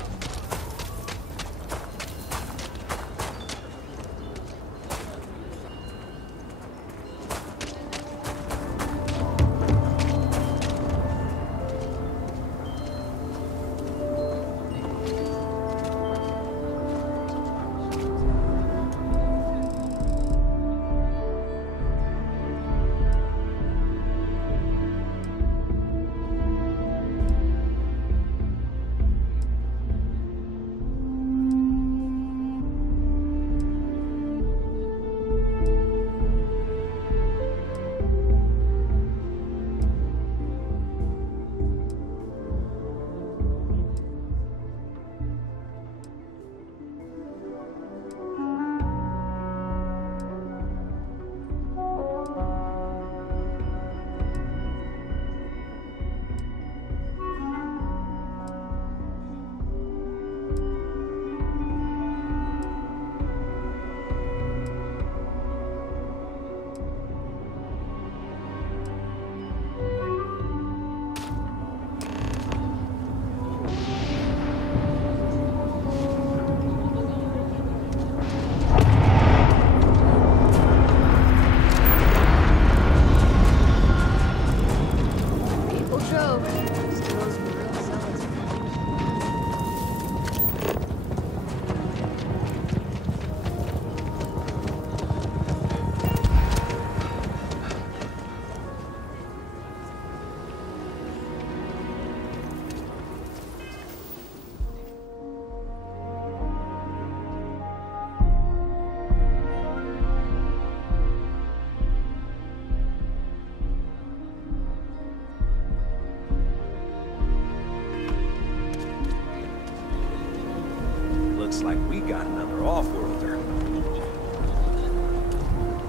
Looks like we got another off-worlder.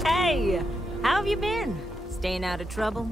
Hey! How have you been? Staying out of trouble?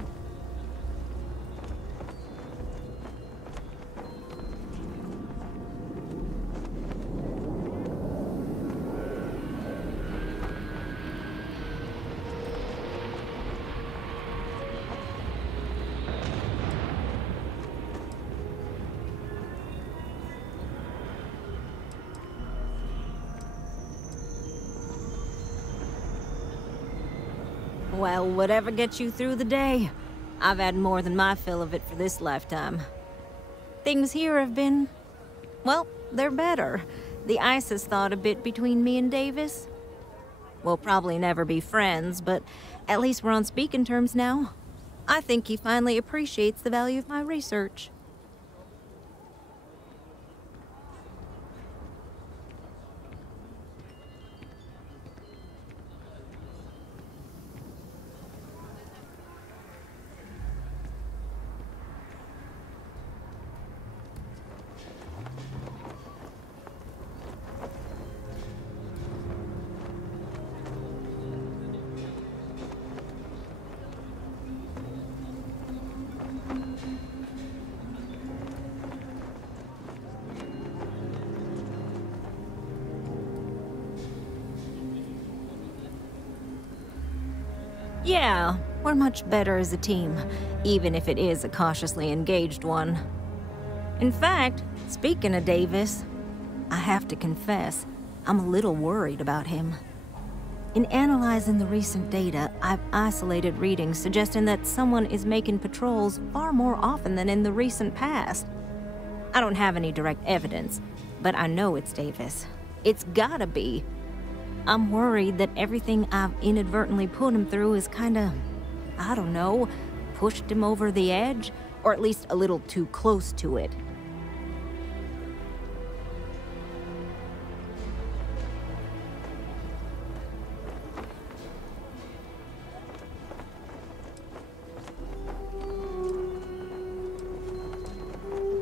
Well, whatever gets you through the day. I've had more than my fill of it for this lifetime. Things here have been... well, they're better. The ice has thawed a bit between me and Davis. We'll probably never be friends, but at least we're on speaking terms now. I think he finally appreciates the value of my research. Yeah, we're much better as a team, even if it is a cautiously engaged one. In fact, speaking of Davis, I have to confess, I'm a little worried about him. In analyzing the recent data, I've isolated readings suggesting that someone is making patrols far more often than in the recent past. I don't have any direct evidence, but I know it's Davis. It's gotta be. I'm worried that everything I've inadvertently put him through is kinda, I don't know, pushed him over the edge, or at least a little too close to it.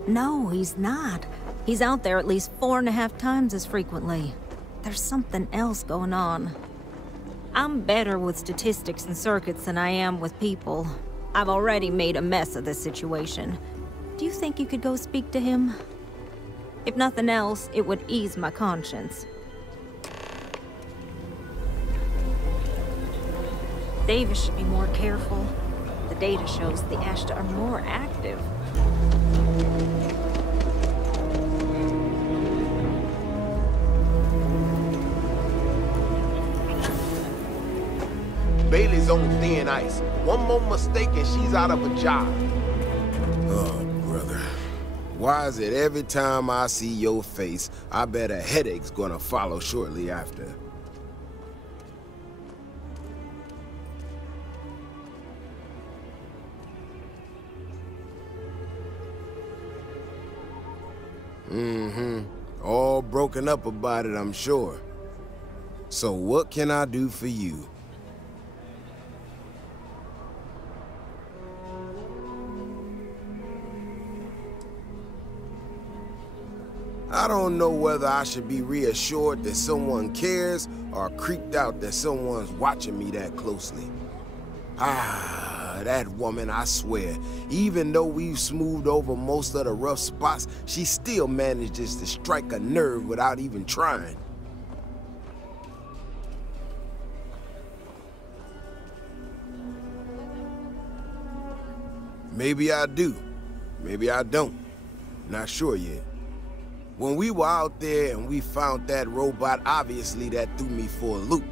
No, he's not. He's out there at least 4.5 times as frequently. There's something else going on. I'm better with statistics and circuits than I am with people. I've already made a mess of this situation. Do you think you could go speak to him? If nothing else, it would ease my conscience. Davis should be more careful. The data shows the Ashta are more active. Bailey's on thin ice. One more mistake and she's out of a job. Oh, brother. Why is it every time I see your face, I bet a headache's gonna follow shortly after? All broken up about it, I'm sure. So what can I do for you? I don't know whether I should be reassured that someone cares or creeped out that someone's watching me that closely. That woman, I swear, even though we've smoothed over most of the rough spots, she still manages to strike a nerve without even trying. Maybe I do. Maybe I don't. Not sure yet. When we were out there and we found that robot, obviously that threw me for a loop.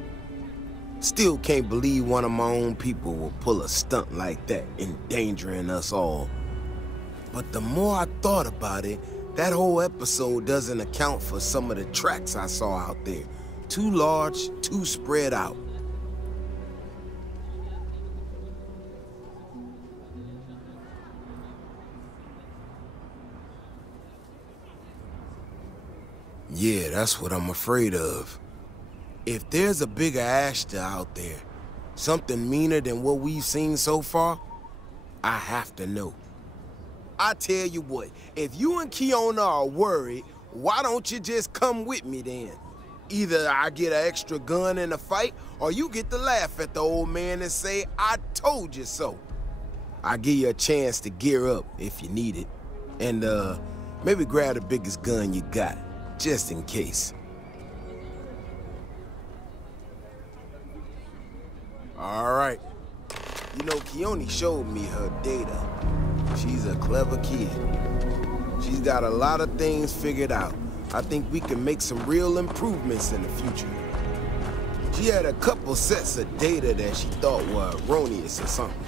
Still can't believe one of my own people will pull a stunt like that, endangering us all. But the more I thought about it, that whole episode doesn't account for some of the tracks I saw out there. Too large, too spread out. Yeah, that's what I'm afraid of. If there's a bigger Ashta out there, something meaner than what we've seen so far, I have to know. I tell you what, if you and Keoni are worried, why don't you just come with me then? Either I get an extra gun in the fight, or you get to laugh at the old man and say, I told you so. I'll give you a chance to gear up if you need it. And maybe grab the biggest gun you got. Just in case. All right. You know, Keoni showed me her data. She's a clever kid. She's got a lot of things figured out. I think we can make some real improvements in the future. She had a couple sets of data that she thought were erroneous or something.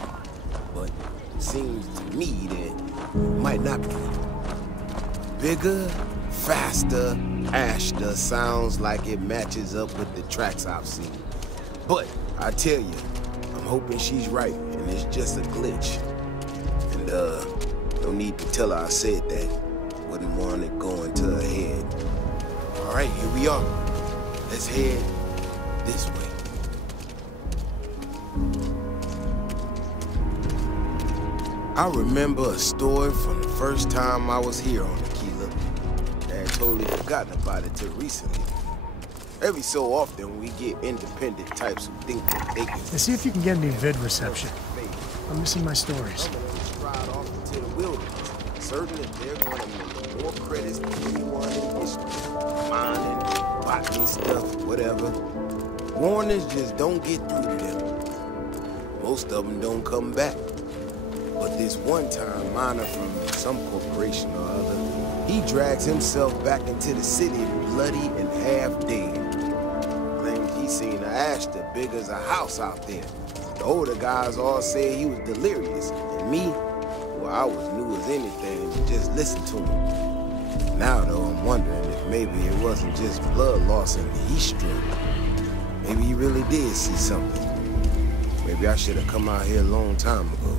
But it seems to me that it might not be. Bigger, faster, Ashta sounds like it matches up with the tracks I've seen. But I tell you, I'm hoping she's right and it's just a glitch. And no need to tell her I said that. Wouldn't want it going to her head. All right, here we are. Let's head this way. I remember a story from the first time I was here on Aquila. I had totally forgotten about it till recently. Every so often, we get independent types who think that they can... Let's see if you can get any vid reception. I'm missing my stories. Some of them stride off into the wilderness, certain that they're going to make more credits than anyone in history. Mining, botany stuff, whatever. Warnings just don't get through to them. Most of them don't come back. But this one-time miner from some corporation or other, he drags himself back into the city bloody and half dead. Claims he seen an Ashta big as a house out there. The older guys all say he was delirious, and me, well, I was new as anything to just listen to him. Now, though, I'm wondering if maybe it wasn't just blood loss and heat stroke. Maybe he really did see something. Maybe I should have come out here a long time ago.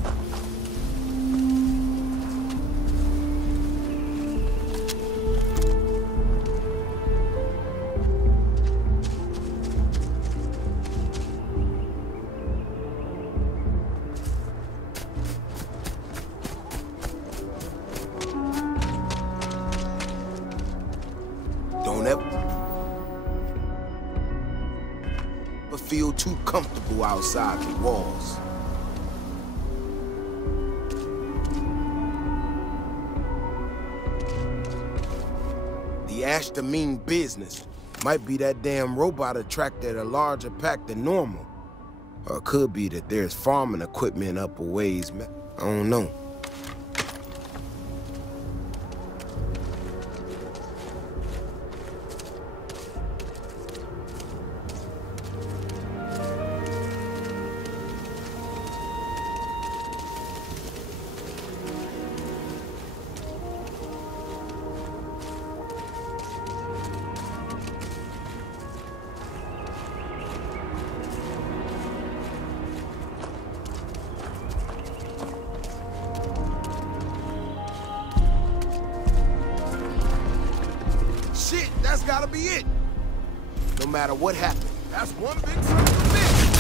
Don't ever feel too comfortable outside the walls. The Ashta mean business. Might be that damn robot attracted a larger pack than normal. Or it could be that there's farming equipment up a ways. I don't know. Shit, that's gotta be it. No matter what happened, that's one big son of a bitch.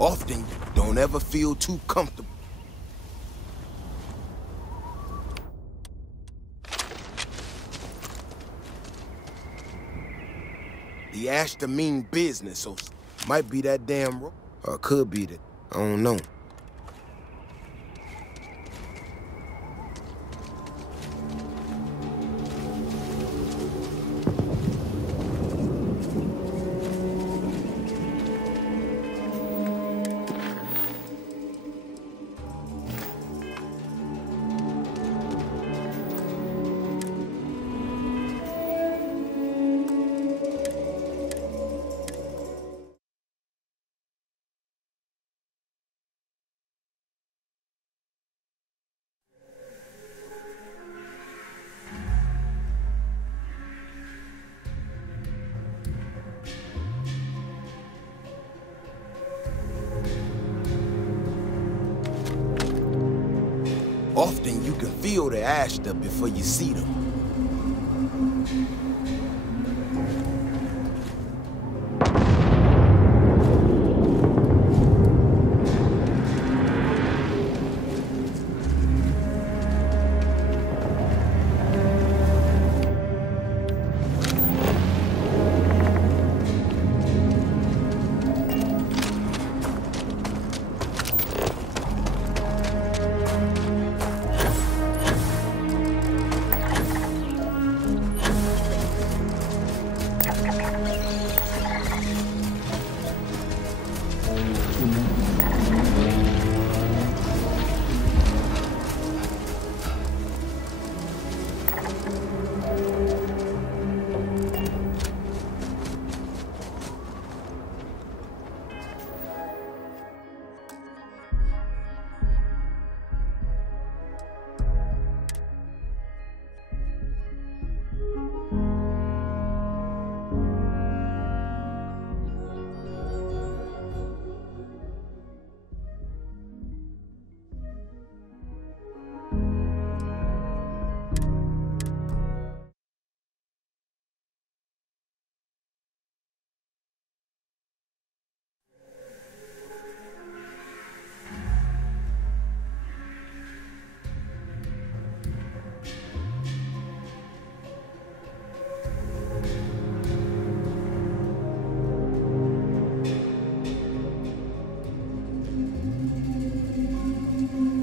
Often, don't ever feel too comfortable. The Ashta mean business, so might be that damn or it could be that. I don't know. Often you can feel the Ashta before you see them.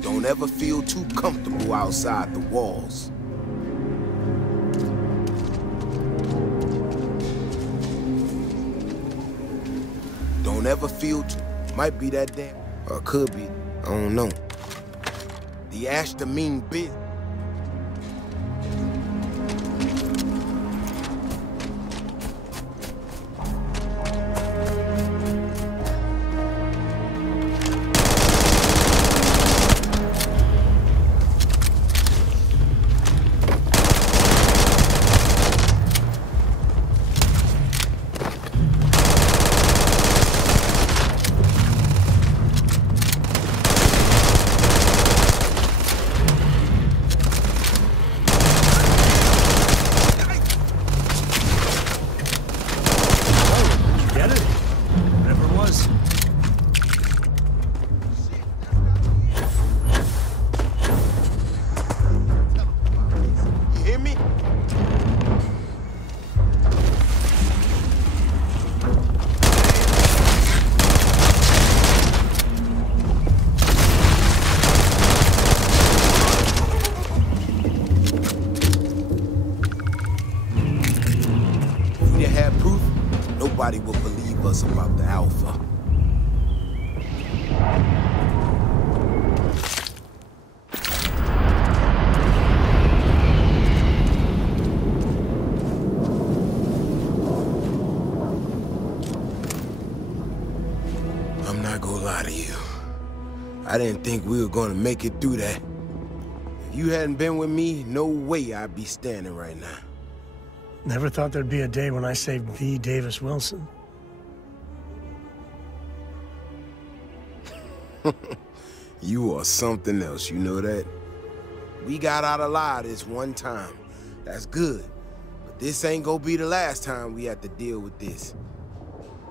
Don't ever feel too comfortable outside the walls. Don't ever feel too... Might be that damn... Or could be. I don't know. The Ashta mean business. Nobody will believe us about the Alpha. I'm not gonna lie to you. I didn't think we were gonna make it through that. If you hadn't been with me, no way I'd be standing right now. Never thought there'd be a day when I saved the Davis Wilson. You are something else, you know that? We got out alive this one time. That's good. But this ain't gonna be the last time we have to deal with this.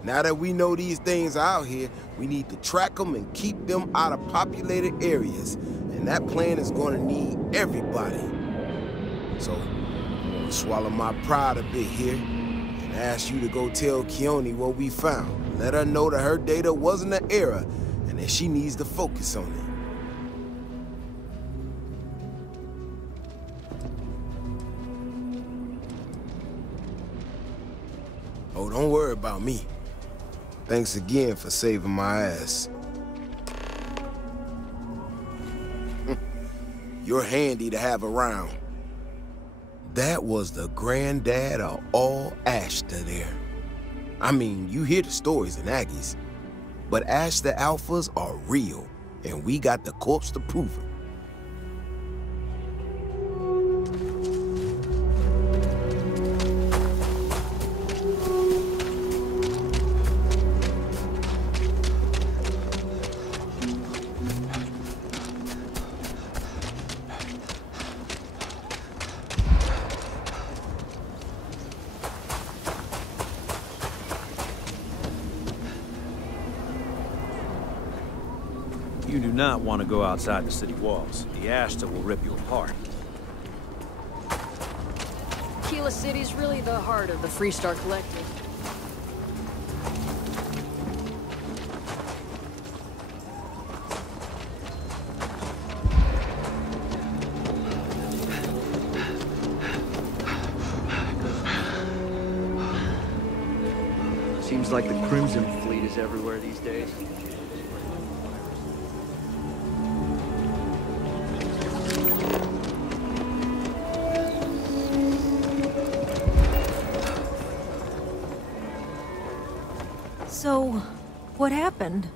Now that we know these things are out here, we need to track them and keep them out of populated areas. And that plan is gonna need everybody. So, swallow my pride a bit here and ask you to go tell Keoni what we found. Let her know that her data wasn't an error and that she needs to focus on it. Oh, don't worry about me. Thanks again for saving my ass. You're handy to have around. That was the granddad of all Ashta there. I mean, you hear the stories in Aggies, but Ashta Alphas are real, and we got the corpse to prove it. You do not want to go outside the city walls. The Ashta will rip you apart. Keela City's really the heart of the Freestar Collective. Seems like the Crimson Fleet is everywhere these days. So, what happened?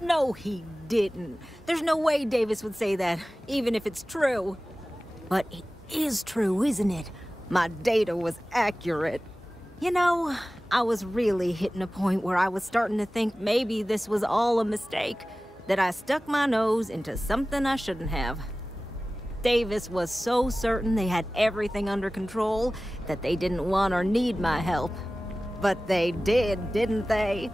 No, he didn't. There's no way Davis would say that, even if it's true. But it is true, isn't it? My data was accurate. You know, I was really hitting a point where I was starting to think maybe this was all a mistake, that I stuck my nose into something I shouldn't have. Davis was so certain they had everything under control that they didn't want or need my help. But they did, didn't they?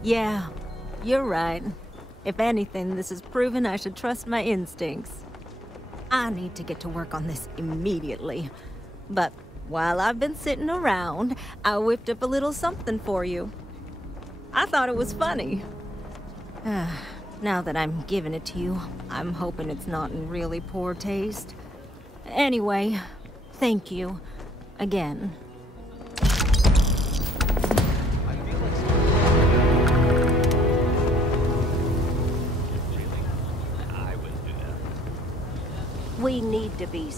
Yeah, you're right. If anything, this has proven I should trust my instincts. I need to get to work on this immediately. But while I've been sitting around, I whipped up a little something for you. I thought it was funny. Now that I'm giving it to you, I'm hoping it's not in really poor taste. Anyway, thank you. Again. We need to be...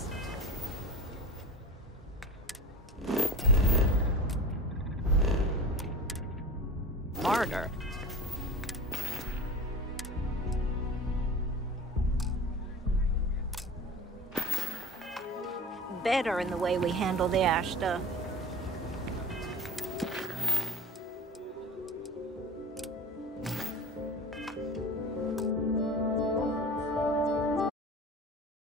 Martyr. better in the way we handle the Ashta.